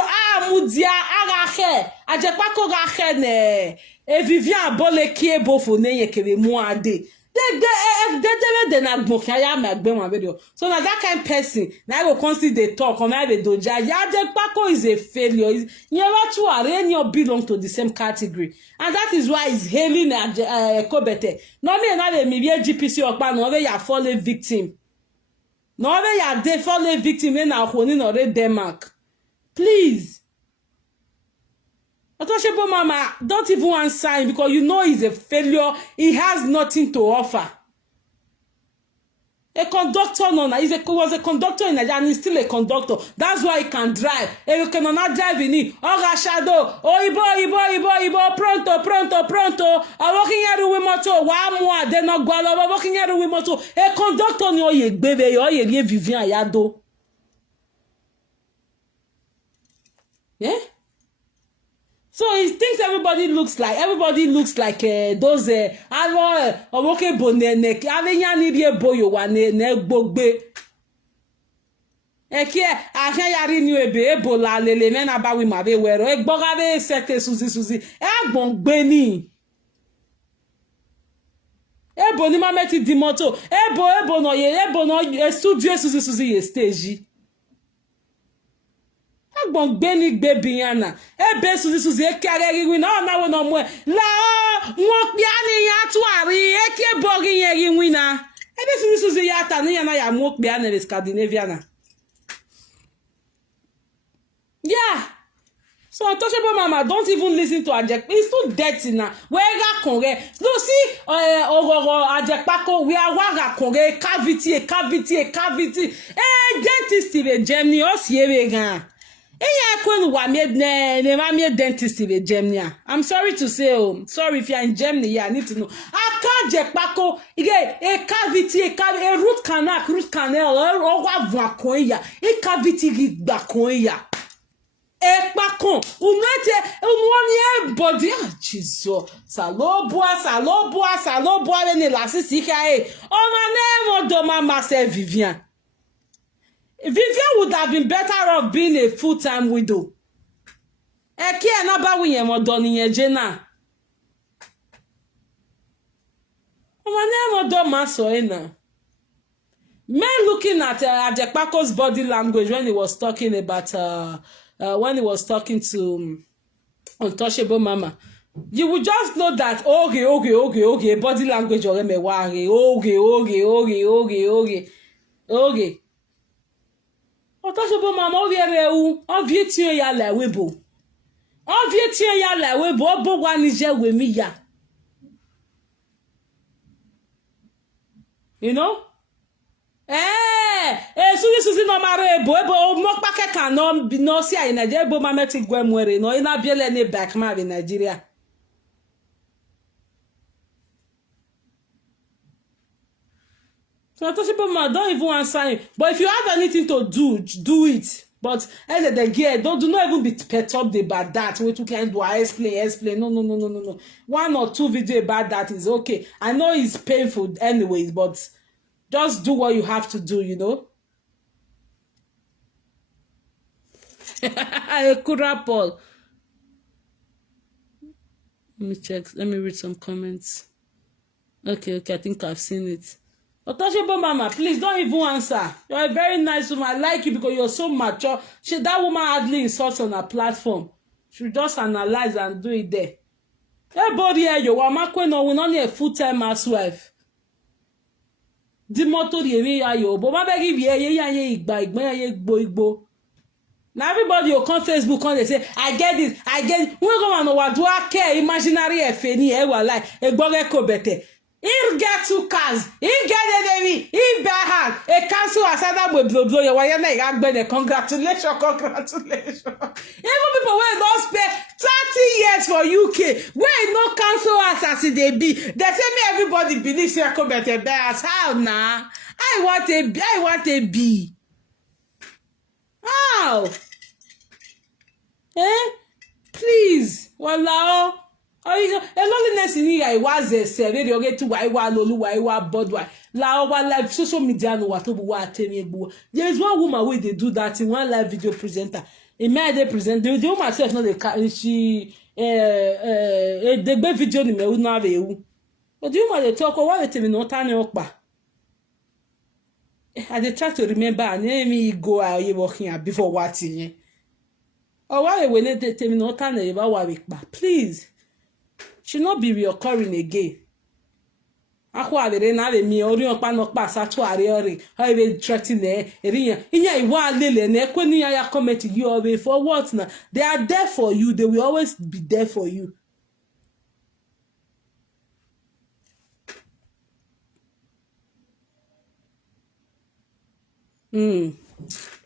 mudia aga he. Ajepako ga he ne. Vivian bole ki ebo fo ne ye kere mu ade. They not book I am my video. So now that kind of person now I will consider the talk on my doja. Ajepako is a failure. You never two are any belong to the same category, and that is why it's hailing Kobete. No me na me be GPC okpa no we ya fall victim. No we ya dey fall victim in na honi no re Denmark. Please. Untouchable mama, don't even answer him because you know he's a failure. He has nothing to offer. A conductor, no, was a conductor in Nigeria and he's still a conductor. That's why he can drive. If you cannot drive in it, oh, shadow, Ibo, pronto. I'm walking here with motor. One more, they're not going over walking here with motor. A conductor, no, ye baby, or ye Vivian Yado. Yeah? So he thinks everybody looks like those owoke bonene avenya ni bi eboyo wa ne gbogbe eki ahia yari ni ebola lele me na ba wi ma be wero egboga be sete suzi egbon gbe ni ebo ni ma meti di moto ebo no studio suzi ye stage agbon gbe ni gbe biana ebe suzi ekare riwi na na we no mo la won pe ani ya tu ari eke bogi yen riwi na ebe suzi ya ta ni ya na ya mo pe ani Scandinavian. Yeah. So untouchable mama, don't even listen to Ajepako. It's too dirty now. Where Konge? No, see, Ajepako, we are waga Konge, cavity. Dentist in Germany, us here gan. Dentist in Germany. I'm sorry to say, sorry if you're in Germany, yeah, I need to know. Ajepako, a cavity, a root canal, a cavity bakoya. Ekpakon unete body Jesus saloboa le la sisi kae oma name do mama say Vivian would have been better off being a full-time widow. Eki enaba wi yen mo do ni yen je na oma name do ma so ina. Men looking at Ajepako's body language when he was talking about when he was talking to untouchable mama, you would just know that okay, body language or me worry, okay. Untouchable mama ovietien ya la webo. Ovietien ya la webo obo wa ni je we mi ya. You know? Suzy no mare ebo mo pake kan no si a Nigeria ebo ma meti gwe mwere no ina biele ne back ma in Nigeria. So Toshiko ma don't even answer him. But if you have anything to do it. But as the gear, do not even be perturbed about that. What you can do, explain. No. 1 or 2 video about that is okay. I know it's painful anyways, but just do what you have to do, you know. Kura Paul. Let me check. Let me read some comments. Okay, I think I've seen it. Otoshebo Mama, please don't even answer. You're a very nice woman. I like you because you're so mature. That woman hardly insults on her platform. She just analyze and do it there. Everybody here, you are not a full-time housewife. The motto the yo, but my baby igbo. Now everybody will come Facebook and they say, I get this. We're going to know do I care imaginary FNE like a bogeko bete. He get 2 cars. He get enemy. He bear hand. A council has said that will blow your wire. Congratulations. Even people who don't spend 30 years for UK, where no council has as they be. They say me everybody believes they come better bears. How now? I want a B. How? Please. Walao. Loneliness in here was a seven or get to Waiwa Lulu, Waiwa Bodwa. Lawa live social media no watobu atemi. There is one woman where they do that in one live video presenter. In my day present the woman herself not the she the best video ni me na have. But the woman they talk what they tell me no turn up. I dey try to remember and me go I working before watching. Or why when they tell me no turn about what please. Should not be reoccurring again. Akwa de na le mi ori opa no pa sa to are ori. How be threatening there? Inya iwa lele na ekwenu ya comment you away for what now? They are there for you. They will always be there for you.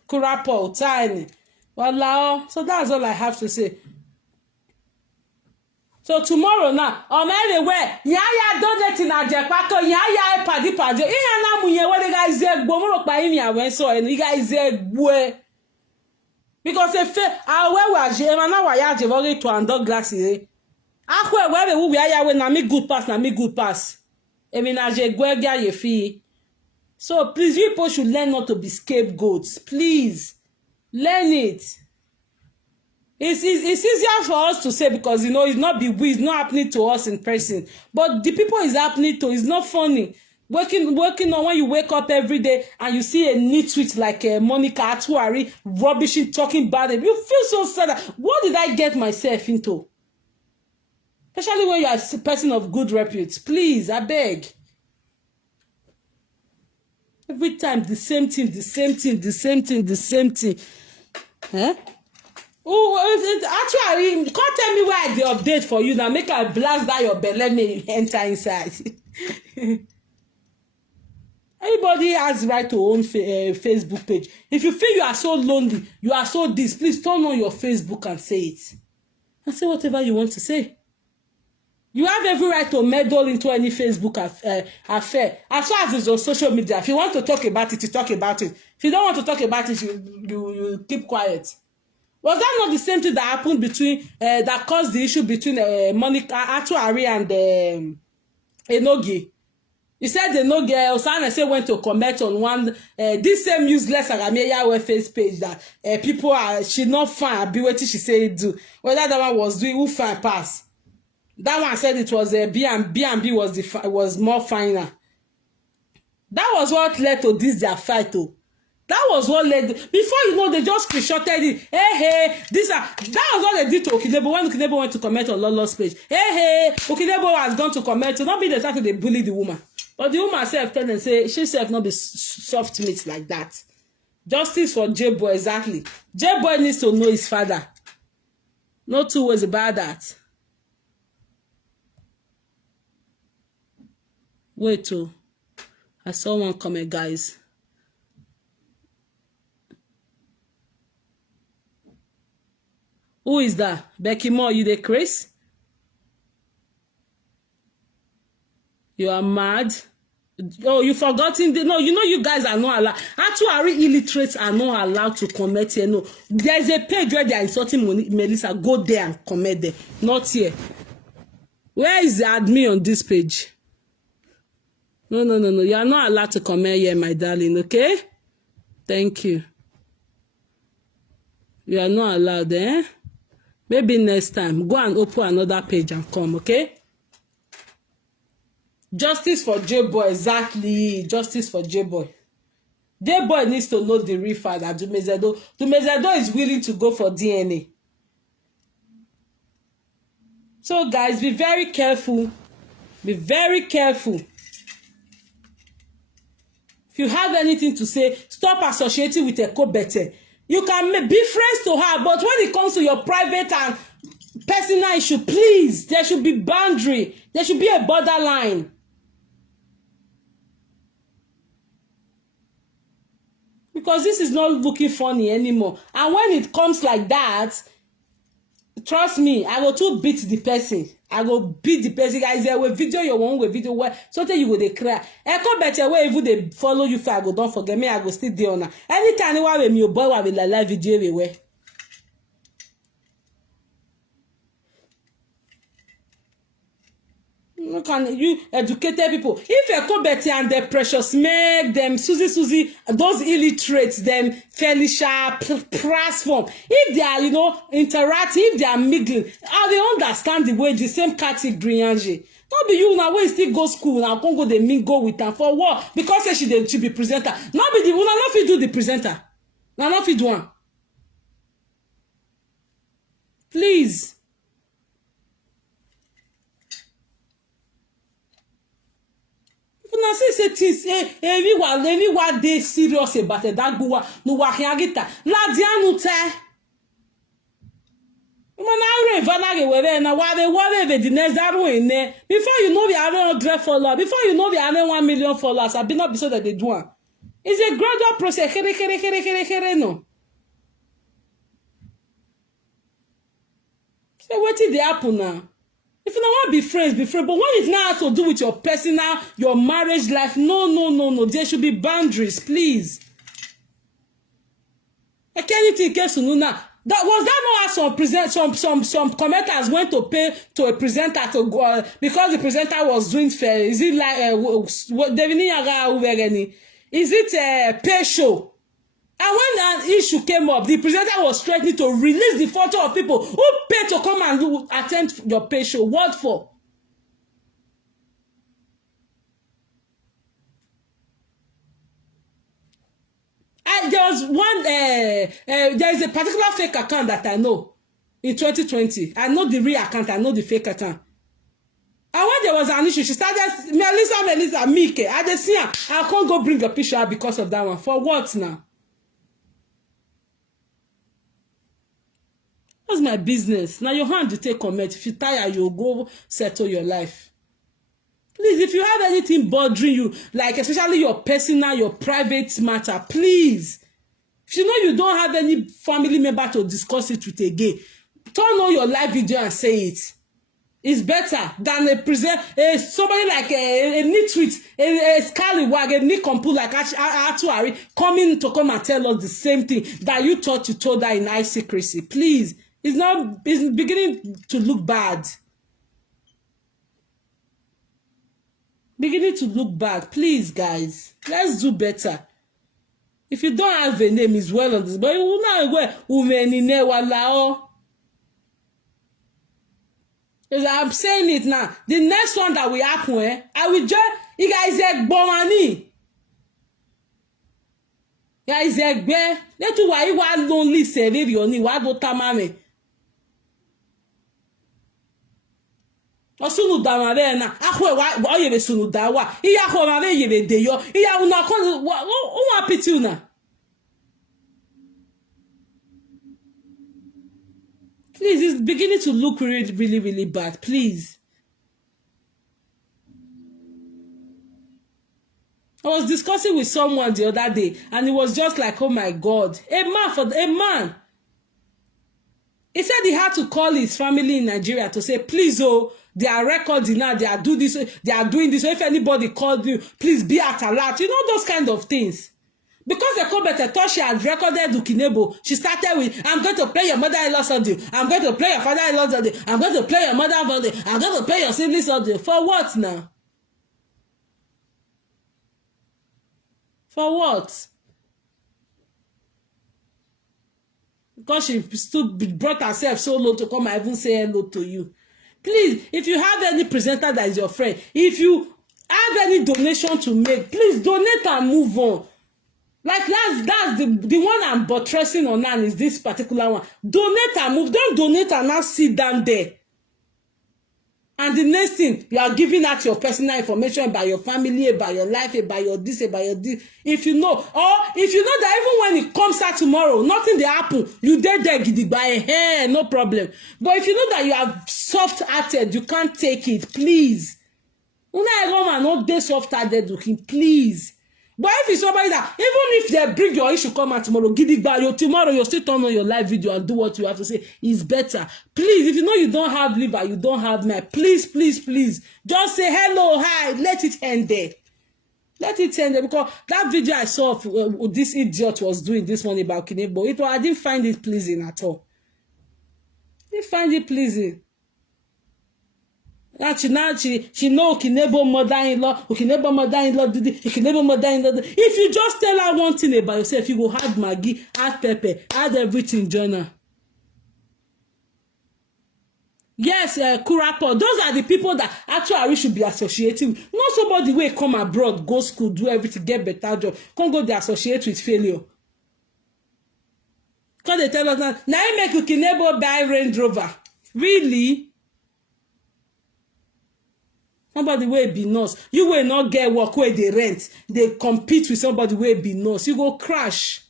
Kurapo tiny. Walao. So that's all I have to say. So tomorrow now, everywhere, yaya donate na jepako, yaya padi. Iya na munye we the guys egbo mo ro pa yin awen so you guys egbo. Because if awe wa je ma na wa ya je very to and glass ire. Akwe we be we yaya we na me good pass. Emi na je egbo ga ye fi. So please people should learn not to be scapegoats. Please learn it. It's easier for us to say because, you know, it's not happening to us in person. But the people it's happening to, it's not funny. Working on when you wake up every day and you see a neat tweet like Monica Atuari rubbishing, talking bad. You feel so sad. What did I get myself into? Especially when you are a person of good repute. Please, I beg. Every time the same thing. Huh? Actually, come tell me why the update for you now. Make I blast that your belly may enter inside. Everybody has right to own Facebook page. If you feel you are so lonely, you are so this, please turn on your Facebook and say it. And say whatever you want to say. You have every right to meddle into any Facebook affair. As far as it's on social media, if you want to talk about it, you talk about it. If you don't want to talk about it, you keep quiet. Was that not the same thing that happened between that caused the issue between Monica Atuari and Enogi? You said Enogi Osana say went to comment on one this same useless Agameya face page that people are she not fine. Be what she said do. Whether that one was doing who fine pass. That one said it was B&B was more finer. That was what led to this their fight too. That was what led. Before you know, they just screenshotted it. That was what they did to Ukinebo when Ukinebo went to comment on Lolo's page. Ukinebo has gone to comment. So not be the time they bully the woman. But the woman herself tell them say she self not be soft meat like that. Justice for J-Boy, exactly. J-Boy needs to know his father. No two ways about that. Wait, I saw one comment, guys. is that? Becky Moore, you the Chris? You are mad. Oh, you forgotten no, you know you guys are not allowed. Actually, illiterates are not allowed to comment here. No, there's a page where they are insulting Melissa. Go there and comment there. Not here. Where is the admin on this page? No. You are not allowed to comment here, my darling. Okay? Thank you. You are not allowed, eh? Maybe next time. Go and open another page and come, okay? Justice for J-Boy, exactly. Justice for J-Boy. J-Boy needs to know the real fact that Dumezedo is willing to go for DNA. So, guys, be very careful. Be very careful. If you have anything to say, stop associating with Ekobete. You can be friends to her, but when it comes to your private and personal issue, please, there should be boundary. There should be a borderline. Because this is not looking funny anymore. And when it comes like that, trust me, I go to beat the person. I go beat the person. Guys, there will video your one way video where something you go they cry. Echo better where if they follow you for I go don't forget me, I go still there on. Anytime you want me boy will be live video everywhere. Can you educated people? If Echo Betty and the precious make them Susie, those illiterates, them Felicia, Prasform, if they are, interactive, if they are mingling, how they understand the way the same category Angie. Not be you now when still go school now, can't go the mingle with her for what? Because she be presenter. Not be the one, not fit do the presenter. Now not fit do one. Please. Una say things everyone dey serious about that gbuwa no wa hiagita la dianu te mana re vanage were na wa dey worry the nezaru ene before you know we are 100 followers before you know we are 1 million followers I be not be so that they do one. It's a gradual process here no. So what did happen now? If you don't want to be friends, be friends. But when it now has to do with your personal, your marriage life, no. There should be boundaries, please. Anything case to know now. That was that not some commenters went to pay to a presenter to go because the presenter was doing fair. Is it like is it a pay show? And when an issue came up, the presenter was threatening to release the photo of people who paid to come and attend your pay show. What for? There was one, there is a particular fake account that I know in 2020. I know the real account, I know the fake account. And when there was an issue, she started, Melissa, Mike, I just see her. I can't go bring a picture out because of that one. For what now? What's my business? Now your hand to take comment. If you tire, you go settle your life. Please, if you have anything bothering you, like especially your personal, your private matter, please. If you know you don't have any family member to discuss it with again, turn on your live video and say it. It's better than somebody like a nitwit, a scallywag, a nincompoop like Atuari coming to come and tell us the same thing that you thought you told her in high secrecy. Please. It's beginning to look bad. Beginning to look bad. Please, guys. Let's do better. If you don't have a name, it's well on this. But you will not go. I'm saying it now. The next one that will happen, I will just, you guys are bomani. Guys are gbe. Let you why you are lonely, say you need what do tamame. Osunu damare na akwe wa yebe sunu dawa iya ko ma be yebe deyo iya una ko o wa piti una. Please, it's beginning to look really bad. Please. I was discussing with someone the other day, and it was just like, oh my God, a man. He said he had to call his family in Nigeria to say, please, oh, they are recording now, they are doing this, so if anybody called you, please be at alert. You know, those kind of things. Because the Kobete thought she had recorded Ukinebo, she started with, I'm going to play your mother-in-law audio, I'm going to play your father-in-law audio, I'm going to play your mother-in-law audio, I'm going to play your siblings audio. For what now? For what? Because she brought herself so low to come and even say hello to you. Please, if you have any presenter that is your friend, if you have any donation to make, please donate and move on. Like that's the one I'm buttressing on now is this particular one. Donate and move. Don't donate and now sit down there. And the next thing, you are giving out your personal information about your family, about your life, about your this, about your this. If you know, or if you know that even when it comes out tomorrow, nothing will happen. You dead there, gidigba, hey, no problem. But if you know that you are soft-hearted, you can't take it, please. Una woman not dey soft-hearted looking, please. But if it's somebody that, even if they bring your issue come out tomorrow, gidigba, tomorrow you still turn on your live video and do what you have to say is better. Please, if you know you don't have liver, you don't have mind, please, please, please, just say hello, hi, let it end there. Let it end there, because that video I saw of this idiot was doing this morning about Ukinebo, I didn't find it pleasing at all. I didn't find it pleasing. Now she know Ukinebo mother-in-law, Ukinebo mother-in-law do this, Ukinebo mother-in-law. If you just tell her one thing about yourself, you go add Maggi, add pepper, add everything, Jonah. Yes, Kurapo, those are the people that actually should be associated with. Not somebody wey come abroad, go school, do everything, get better job, can't go dey associate with failure. Because they tell us now you make Ukinebo buy Range Rover. Really? Somebody wey be nurse, you will not get work where they rent. They compete with somebody wey be nurse. You go crash.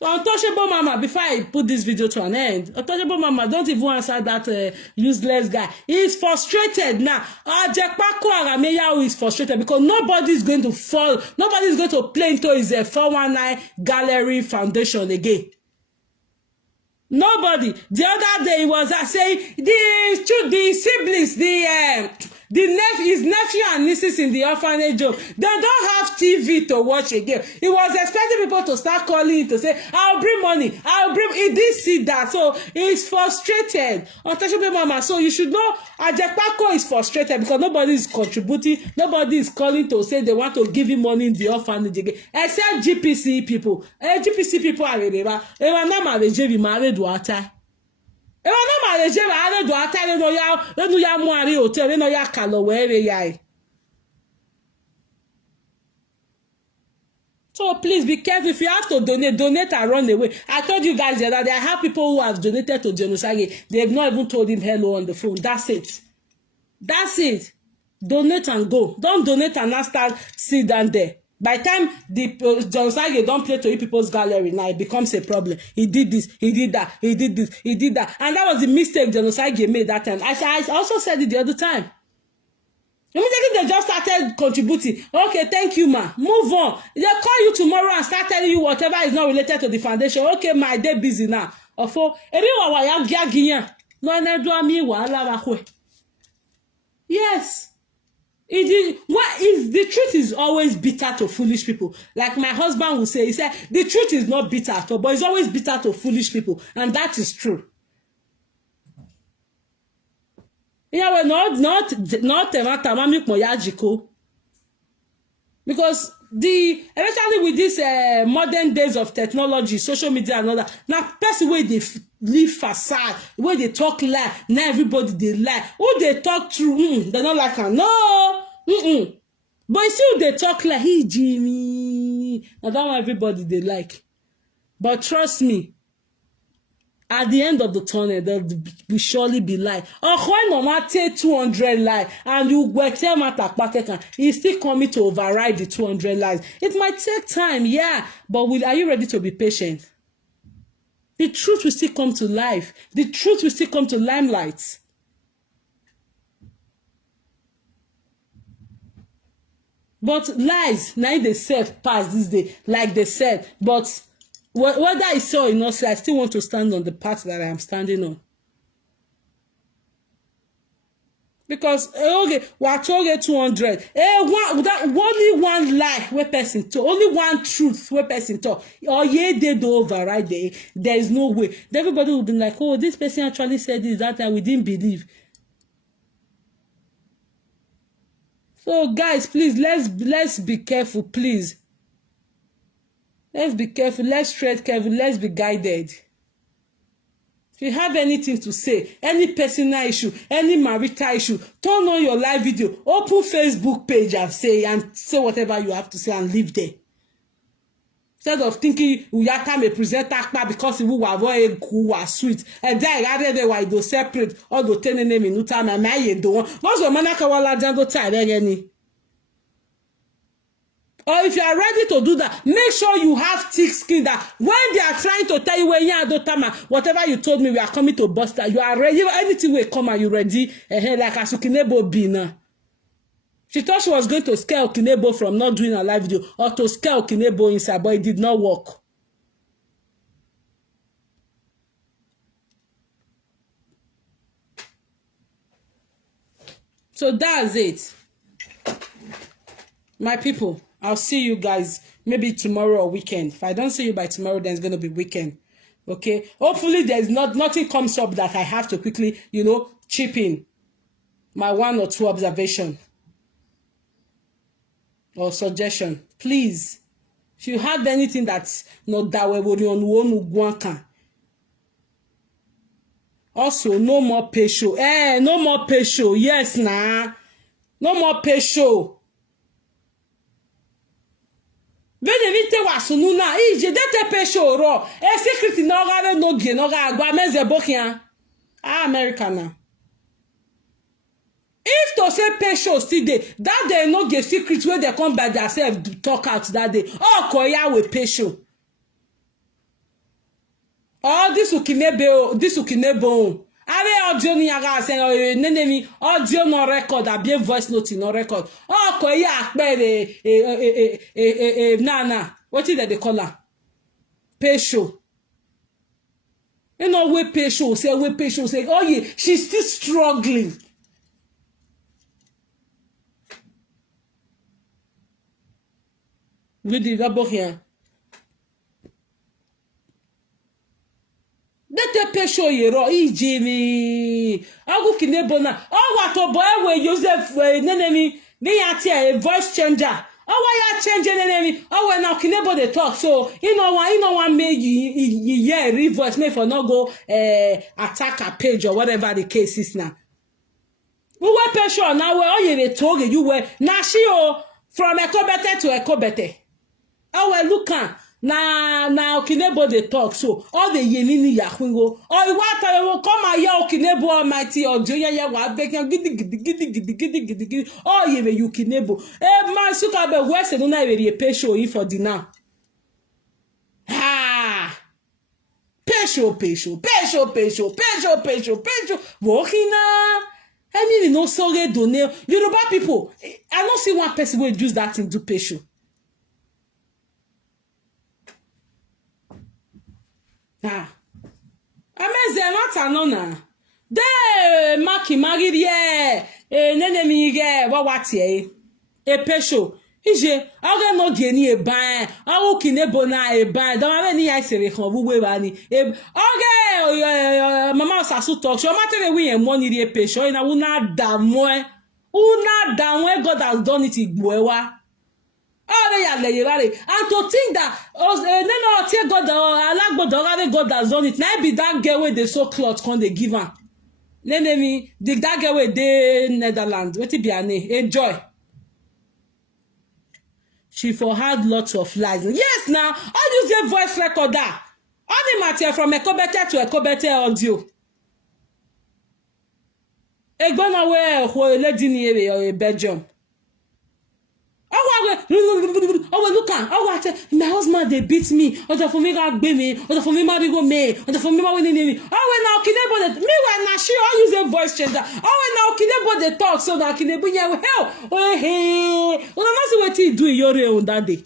So untouchable mama, before I put this video to an end, untouchable mama, don't even answer that useless guy. He's frustrated now. Jekpako Arameyahu is frustrated because nobody is going to fall. Nobody is going to play into his 419 gallery foundation again. Nobody. The other day he was saying the siblings, his nephew and nieces in the orphanage home, they don't have TV to watch again. He was expecting people to start calling to say, I'll bring money, he did see that. So he's frustrated. Untouchable mama. So you should know Ajekpako is frustrated because nobody is contributing, nobody is calling to say they want to give him money in the orphanage again. Except GPC people. GPC people are they were not married water. So please be careful. If you have to donate and run away. I told you guys the other day, I have people who have donated to Genocide. They have not even told him hello on the phone. That's it. That's it. Donate and go. Don't donate and not start sit down there. By the time the Genocide don't play to you people's gallery, now it becomes a problem. He did this, he did that, he did this, he did that. And that was the mistake Genocide made that time. I also said it the other time. Immediately they just started contributing. Okay, thank you, ma. Move on. They call you tomorrow and start telling you whatever is not related to the foundation. Okay, my day busy now. Yes. The truth is always bitter to foolish people. Like my husband will say, he said, the truth is not bitter at all, but it's always bitter to foolish people. And that is true. Yeah, well, not because especially with this modern days of technology, social media and all that, now person where they live facade, where they talk lie, now everybody they lie. Who they talk true, they not like her. No, but you see who they talk like, hey Jimmy, now that one everybody they like. But trust me, at the end of the tunnel, there will surely be light. When Mama take 200 light and you go tell Mata he's still coming to override the 200 lights. It might take time, yeah, but are you ready to be patient? The truth will still come to life. The truth will still come to limelight. But lies, now they serve past this day, like they said, but Whether I saw or not, say I still want to stand on the path that I am standing on. Because okay, we told 200. Only one lie where person talk, only one truth where person talk. Or yeah, they do over right there. There is no way. Everybody will be like, oh, this person actually said this, that, and we didn't believe. So guys, please let's be careful, please. Let's be careful. Let's tread careful. Let's be guided. If you have anything to say, any personal issue, any marital issue, turn on your live video, open Facebook page and say whatever you have to say and leave there. Instead of thinking we have come a presenter because we were very cool or sweet, and then rather than why do separate all the 10 name in time and my do one. What's the manaka wala jando tie any? Or if you are ready to do that, make sure you have thick skin that when they are trying to tell you when you are Dotama, whatever you told me, we are coming to bust that. You are ready. Anything will come and you ready. Like as Ukinebo be now. She thought she was going to scare Ukinebo from not doing a live video or to scare Ukinebo inside, but it did not work. So that's it. My people. I'll see you guys maybe tomorrow or weekend. If I don't see you by tomorrow, then it's going to be weekend. Okay? Hopefully, there's nothing comes up that I have to quickly, chip in my 1 or 2 observation or suggestion. Please, if you have anything that's not that way, also, no more pay show. No more pay show. Yes, nah. No more pay show. Benevite wasunu na ije dete pesho ro e secret na ogare no gie no ga agwa meze bokian America na. If to say pesho still dey that day no get secret where they come by themselves to talk out that day oh koya we pesho oh this Ukinebo are audio ni aga say nenemi audio no record abi voice note no record oh ko ya pere na what is that they call her pay show we pay show say oh yeah she's still struggling. We did about here. Dete pesho yero ijimi Ukinebo na wato boy we Joseph nenemi they are voice changer ya change nenemi when now Ukinebo they talk so one make you revoice me for not go attack a page or whatever the case is now. We were pesho now where they told you were na she from Ekobete to Ekobete look na Ukinebo they talk so all the yenini yakwingo iwata come here Ukinebo almighty or joya wa bekin gidi ye Ukinebo man suka be west no na we pay show in for dinner pesho wokina I mean no so get donate Yoruba people I don't see one person will use that thing to pay show. Ameze mata no na de maki magiri nenemi ge wawatie pesho ije aga no die ni eban Ukinebo na eban da ma ni ya sere kan buwe ba ni mama sasu talk so matter we yen money ri pesho ina una damwe God has done it igboewa. And to think that God has done it. Now be that girl where they so cloth can they give her. Nenemi, that girl where they Netherlands. What it be her name? Enjoy. She for had lots of lies. Yes, now all use your voice recorder. All the material from Ekobete to Ekobete audio. Egbona where lady ni Belgium. Look at my husband they beat me or the for me got me or the for me marry go me or the for me winning me when now Ukinebo me when now she all use a voice changer when now Ukinebo they talk so that Ukinebo yeah hell hey not see what he do in your own that day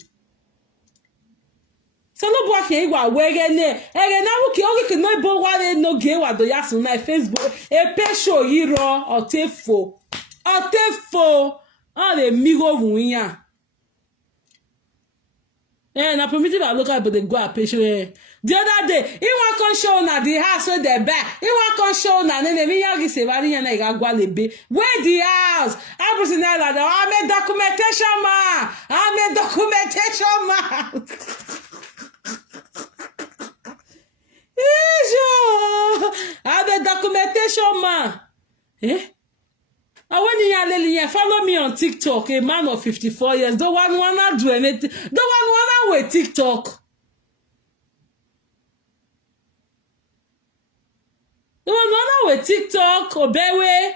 Salobua ke wa wegene ege na wuki ogi no bo wale no ge wa do yasu na Facebook e pe show yiro otefo ale migo wunya na primitive and local but they go a patient the other day he want come show na the house where they buy he want come show na nene mi yagi se bari yan na igagwa lebe where the house I person like that I'm a documentation man I'm a documentation man and when you follow me on TikTok, a man of 54 years, don't wanna do anything, don't wanna with TikTok. Don't wanna with TikTok, Obewe.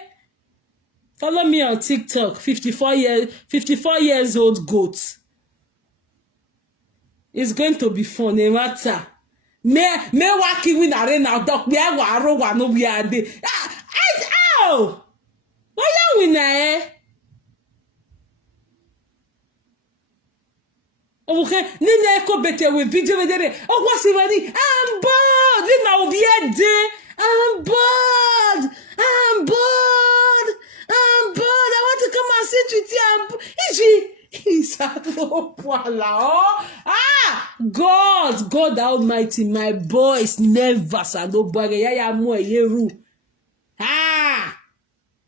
Follow me on TikTok, 54 years old goat. It's going to be fun, no matter. Me waki win arena doc, me aro wa no we are there. Ow! Why are we now? Okay, Nina ko better with video with it. Oh, what's it? I'm bored. You know, I'm bored. I want to come and sit with you. God Almighty, my boys never saloboge. Ya mo yeru.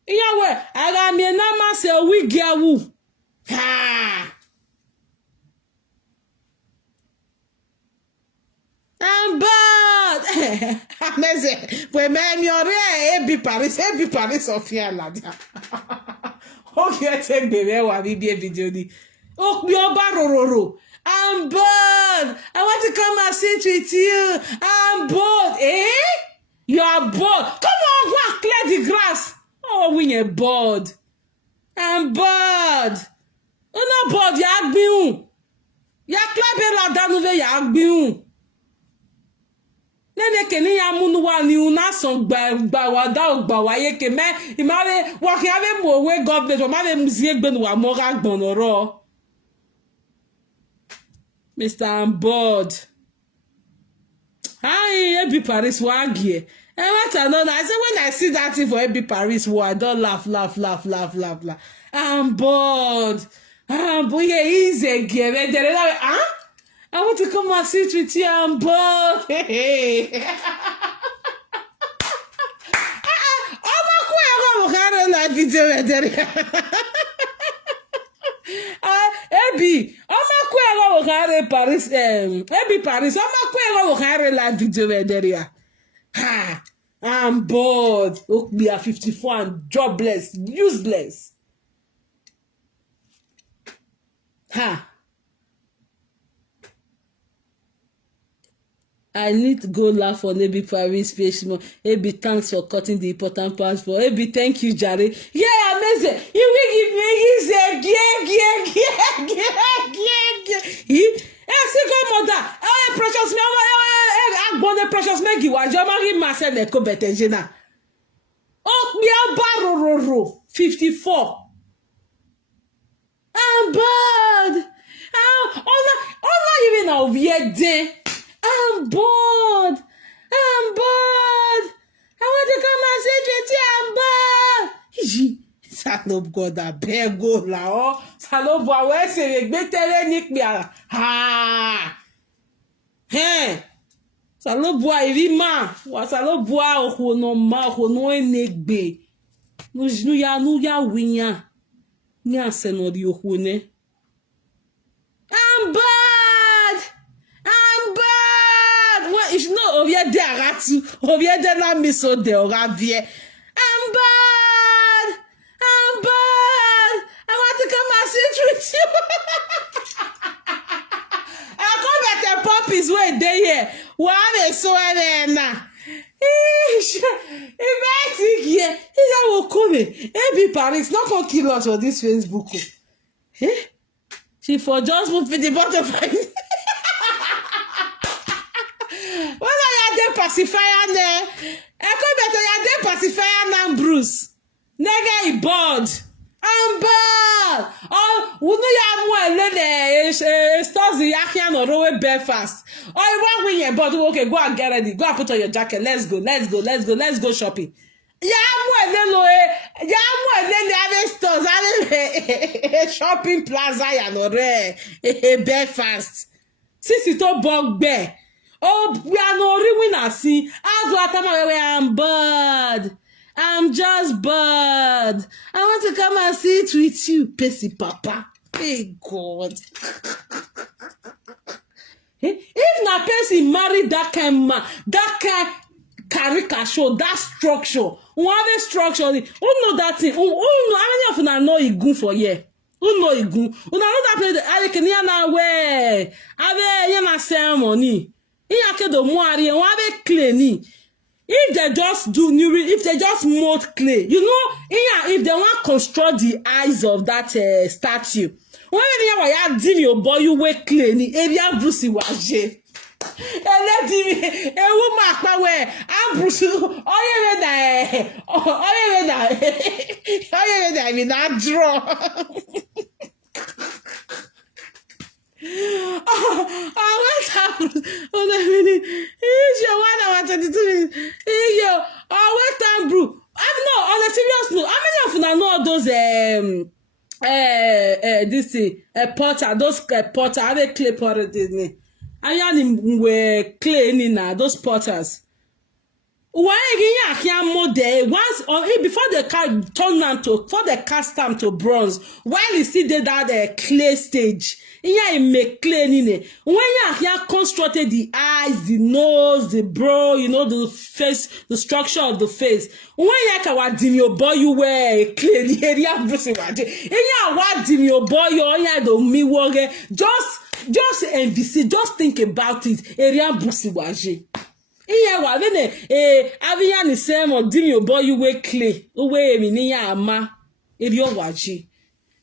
Iyawe, aga mi na ma se wigi awu. I'm bad. Ameze, we me mi ore ebi Paris Sofia ladia. Okay, take the wa bi video ni. O mi oba rororo. I'm bored. I want to come and sit with you. I'm bored. You are bored. Come on, go and clear the grass. Oh, we are bored. I'm bored. Oh, no bored. Ya agbiun. Ya klabe la danuve ya agbiun. Nene keni ya munu wa ni una son gba wa da ogba wa ye ke me imare wa ki ave mo we government wa mave muzie gbenu wa mo ga gbonoro. Mr. I'm bored. Hi, Ebi Paris wagie. I said when I see that thing for Ebi Paris, I don't laugh. I'm bored. Yeah, easy again. I want to come and sit with you. I'm bored. Ebi, Paris, Ebi Paris, live video ederia. I'm bored. We are 54 and jobless, useless. I need to go laugh on Ebi Paris page more. Ebi, thanks for cutting the important parts for Ebi. Thank you, Jare. Yeah, amazing. You will give me his single mother. Oh, precious me. Oh, precious Maggie. Why you marry Marcel Eko Betejena? Oh, me baroro 54. I'm bad. Oh, not even a weird day. I'm bored. I want to come and sit with you. I'm bored. Salob God, I beg go la. Salob wa se regbetere nikbi ala. Salob wa irima. Wa salob wa ohono ma ohono enegbe. Nu ya winya. Ni aseno di ohone. I'm bad. If not, ovie de aratu, ovie de la miso de oravie. I'm bad. I want to come and sit with you. I come at the puppies where they here. What is so now? If I think here, is I will come. Ebi Paris, not gonna kill us for this Facebook. She for just move the butterfly. Pacifier ne. Eko beto ya de pacifier nan Bruce. Nega I bored. I'm bad. Oh, we know you have more stores the Yakian or Rowe Belfast. Oh, you want win your body? Okay, go and get ready. Go and put on your jacket. Let's go. Let's go shopping. Having stores, having shopping plaza, Belfast. Since it all bug bear. Oh, we are no winner. See, I do I'm bad. I'm just bored. I want to come and sit with you, Pessy Papa. Hey God. If na person marry that kind man, that kind caricature, that structure, one structure, who know that thing? Who know how many of you know igun for here? Who know igun? Who know that place? I can hear now where? Abe yana ceremony. Iya ke do mu ari, won abe clean. If they just do if they just mold clay, you know, if they want to construct the eyes of that statue, when they are doing your boy, you wear clay, ni area Bruce waje. Let me, a woman where I'm Bruce, all you I mean, I draw. What happened? Oh, a minute. Here's your 1 hour 22 minutes. Here you what time, bro? I'm not on a serious note. How many of you know those potter, those potter, are they clay potter? I am clay in those potters. Why again? Once or before the car turn them to before the cast them to bronze, while you still did that clay stage, you make clay in it. When you constructed the eyes, the nose, the brow, you know, the face, the structure of the face. When you can your boy, you wear clay in the area, Bruce. Your boy, you do me work. Just envisage, just think about it. Area Bruce waje. Iye wa bene abiya ni sem odimi oboy we clay we mi ni ya ama eri owaji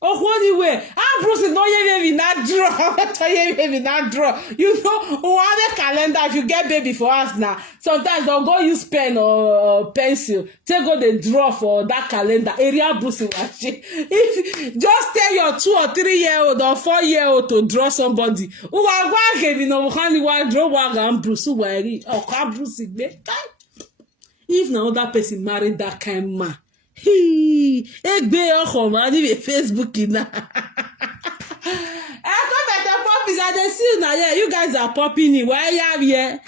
oh what way Bruce no ye baby na draw to ye baby na draw you know one calendar if you get baby for us now sometimes don't go use pen or pencil take go the draw for that calendar area Bruce waji if just tell your 2 or 3 year old or 4 year old to draw somebody who wa give no hand wa draw wa Bruce wari or Bruce gbe if na other person marry that kind man egbe ọkọ ma ni Facebook na come at the puppies and they see now yeah you guys are popping in why you here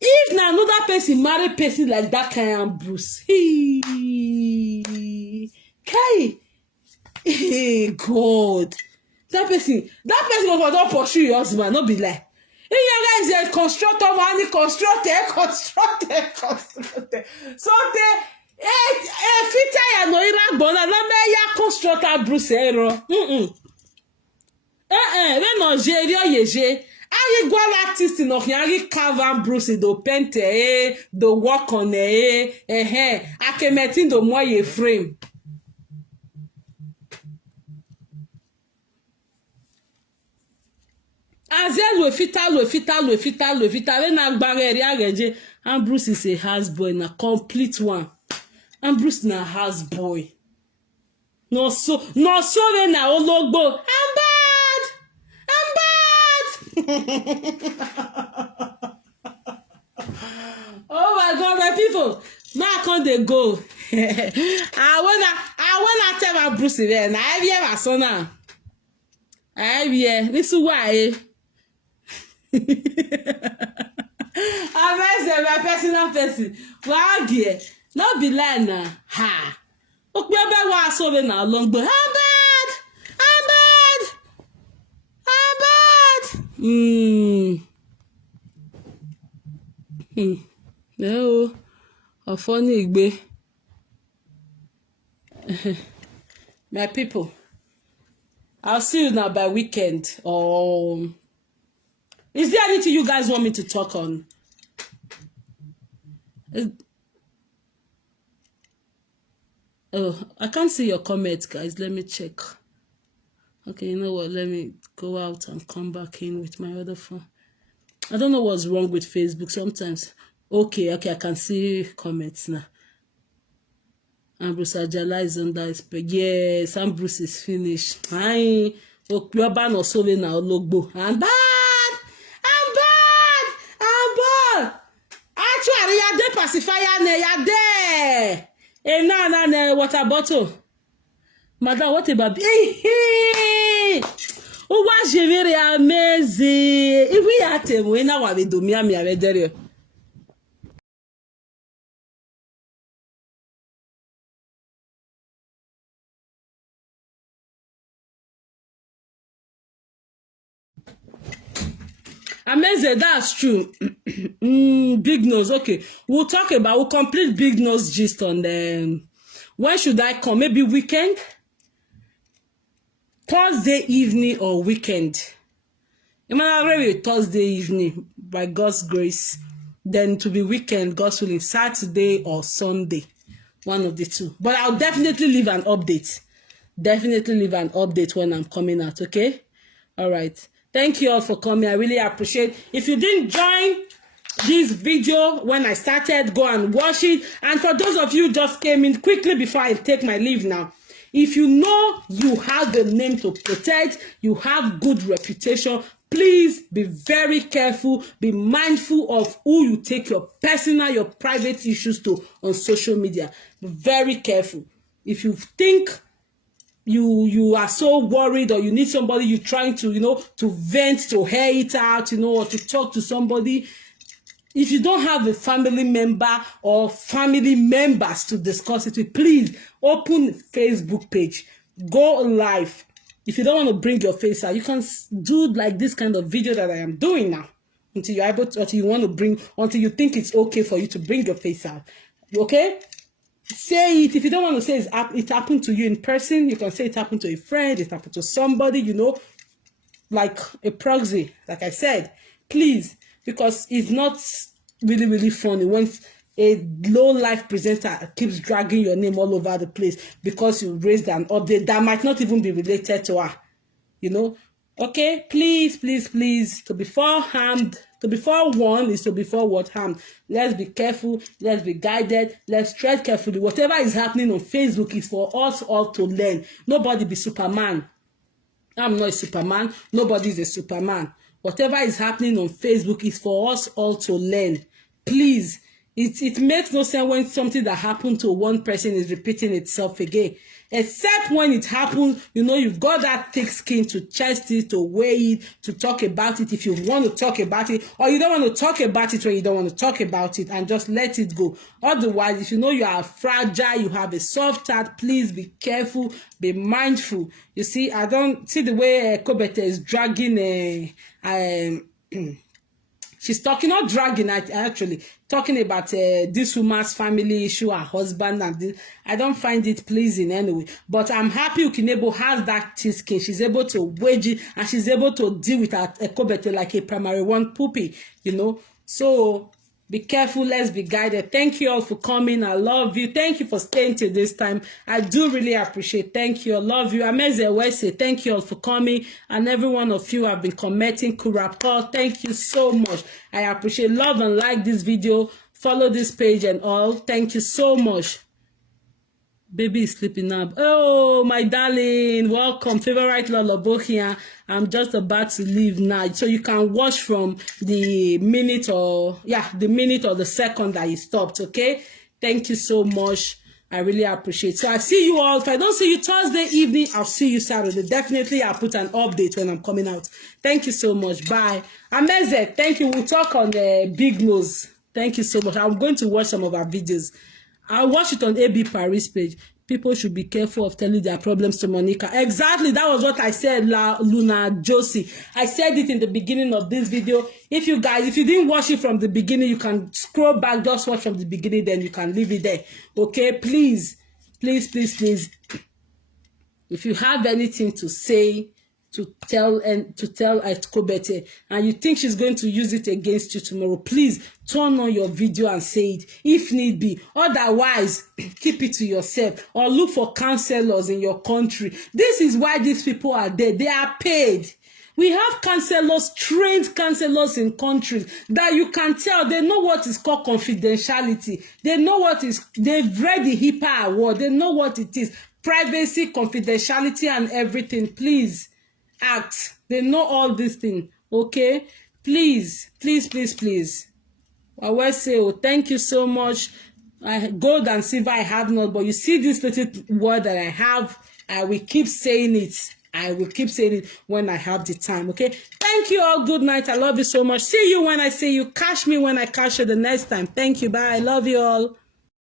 if na another person marry person like that kind of Bruce God that person go don pursue your husband no be lie you guys are constructor money constructed so they fita ya no ira gbona na me ya constructor Bruce ero we no je ri oyeje ayi go artist no yan carve Bruce do paint do work on akemetin do moye frame azelu fita we na gbare ri ageje and Bruce is a house boy na complete one. And Bruce na house boy. No so we na ologbo. I'm bad. Oh my God, my people. Now can they go? I wanna tell my Bruce then. I hear my son now. I hear. This is why. I'm my personal person. Why dear? No be lie na ha. Okpe ba wa so be na long but I'm bad. No. A funny igbe. My people. I'll see you now by weekend. Is there anything you guys want me to talk on? Oh, I can't see your comments, guys. Let me check. Okay, you know what? Let me go out and come back in with my other phone. I don't know what's wrong with Facebook sometimes. Okay, I can see comments now. Ambrose Ajala is under his peg. Yes, Ambrose is finished. Aye. Okyoba no sole na ologbo. I'm bad. I'm bad. I'm bad. Actually, you're there pacifier ne. You're there. Na water bottle. Madam, what about? Hey. Oh, what je very amazing. If we are them, we now have do me there. Amazing, that's true. Big nose, okay. We'll complete big nose gist on when should I come? Maybe weekend? Thursday evening or weekend. You might agree with Thursday evening by God's grace. Then to be weekend, God's willing, Saturday or Sunday. One of the two. But I'll definitely leave an update. Definitely leave an update when I'm coming out, okay? All right. Thank you all for coming. I really appreciate. If you didn't join this video when I started, go and watch it. And for those of you who just came in quickly before I take my leave now, if you know you have the name to protect, you have good reputation, please be very careful, be mindful of who you take your personal, your private issues to on social media. Be very careful. If you think you are so worried or you need somebody you're trying to, to vent, to air it out, or to talk to somebody, if you don't have a family member or family members to discuss it with, please open Facebook page, go live. If you don't want to bring your face out, you can do like this kind of video that I am doing now until you're able to, until you think it's okay for you to bring your face out. Okay? Say it. If you don't want to say it happened to you in person, you can say it happened to a friend, it happened to somebody, like a proxy, like I said. Please, because it's not really, really funny when a low-life presenter keeps dragging your name all over the place because you raised an update that might not even be related to her, Okay, please, please, please, to be forewarned is to be forward-harmed. Let's be careful, let's be guided, let's tread carefully. Whatever is happening on Facebook is for us all to learn. Nobody be Superman. I'm not a Superman. Nobody is a Superman. Whatever is happening on Facebook is for us all to learn. Please, it makes no sense when something that happened to one person is repeating itself again. Except when it happens, you've got that thick skin to chest it, to weigh it, to talk about it if you want to talk about it, or you don't want to talk about it when you don't want to talk about it, and just let it go. Otherwise, if you are fragile, you have a soft heart, please be careful, be mindful. You see, I don't see the way Kobete is dragging she's talking, not dragging, actually talking about this woman's family issue, her husband, and this. I don't find it pleasing anyway. But I'm happy Ukinebo has that thick skin. She's able to wage it, and she's able to deal with her Ekobete like a primary one puppy, So be careful, let's be guided. Thank you all for coming. I love you. Thank you for staying till this time. I do really appreciate. Thank you. I love you. Ameze Wese, thank you all for coming. And every one of you have been commenting. Kurapol, thank you so much. I appreciate. Love and like this video. Follow this page and all. Thank you so much. Baby is sleeping up. Oh, my darling, welcome. Favorite Lullaby here. I'm just about to leave now, so you can watch from the minute or the second that you stopped. Okay, thank you so much. I really appreciate. So I see you all. If I don't see you Thursday evening, I'll see you Saturday. Definitely, I'll put an update when I'm coming out. Thank you so much. Bye. Amazing. Thank you. We'll talk on the big nose. Thank you so much. I'm going to watch some of our videos. I'll watch it on AB Paris page. People should be careful of telling their problems to Monica. Exactly. That was what I said, Luna Josie. I said it in the beginning of this video. If you didn't watch it from the beginning, you can scroll back, just watch from the beginning, then you can leave it there. Okay? Please, please, please, please. If you have anything to say, to tell Kobete, and you think she's going to use it against you tomorrow, please turn on your video and say it if need be. Otherwise, keep it to yourself or look for counselors in your country. This is why these people are there. They are paid. We have counselors, trained counselors in countries that you can tell they know what is called confidentiality. They know what is, they've read the HIPAA award. They know what it is. Privacy, confidentiality, and everything. Please act. They know all these things. Okay? Please, please, please, please. I will say, oh, thank you so much. Gold and silver I have not, but you see this little word that I have, I will keep saying it. I will keep saying it when I have the time, okay? Thank you all. Good night. I love you so much. See you when I see you. Catch me when I catch you the next time. Thank you. Bye. I love you all.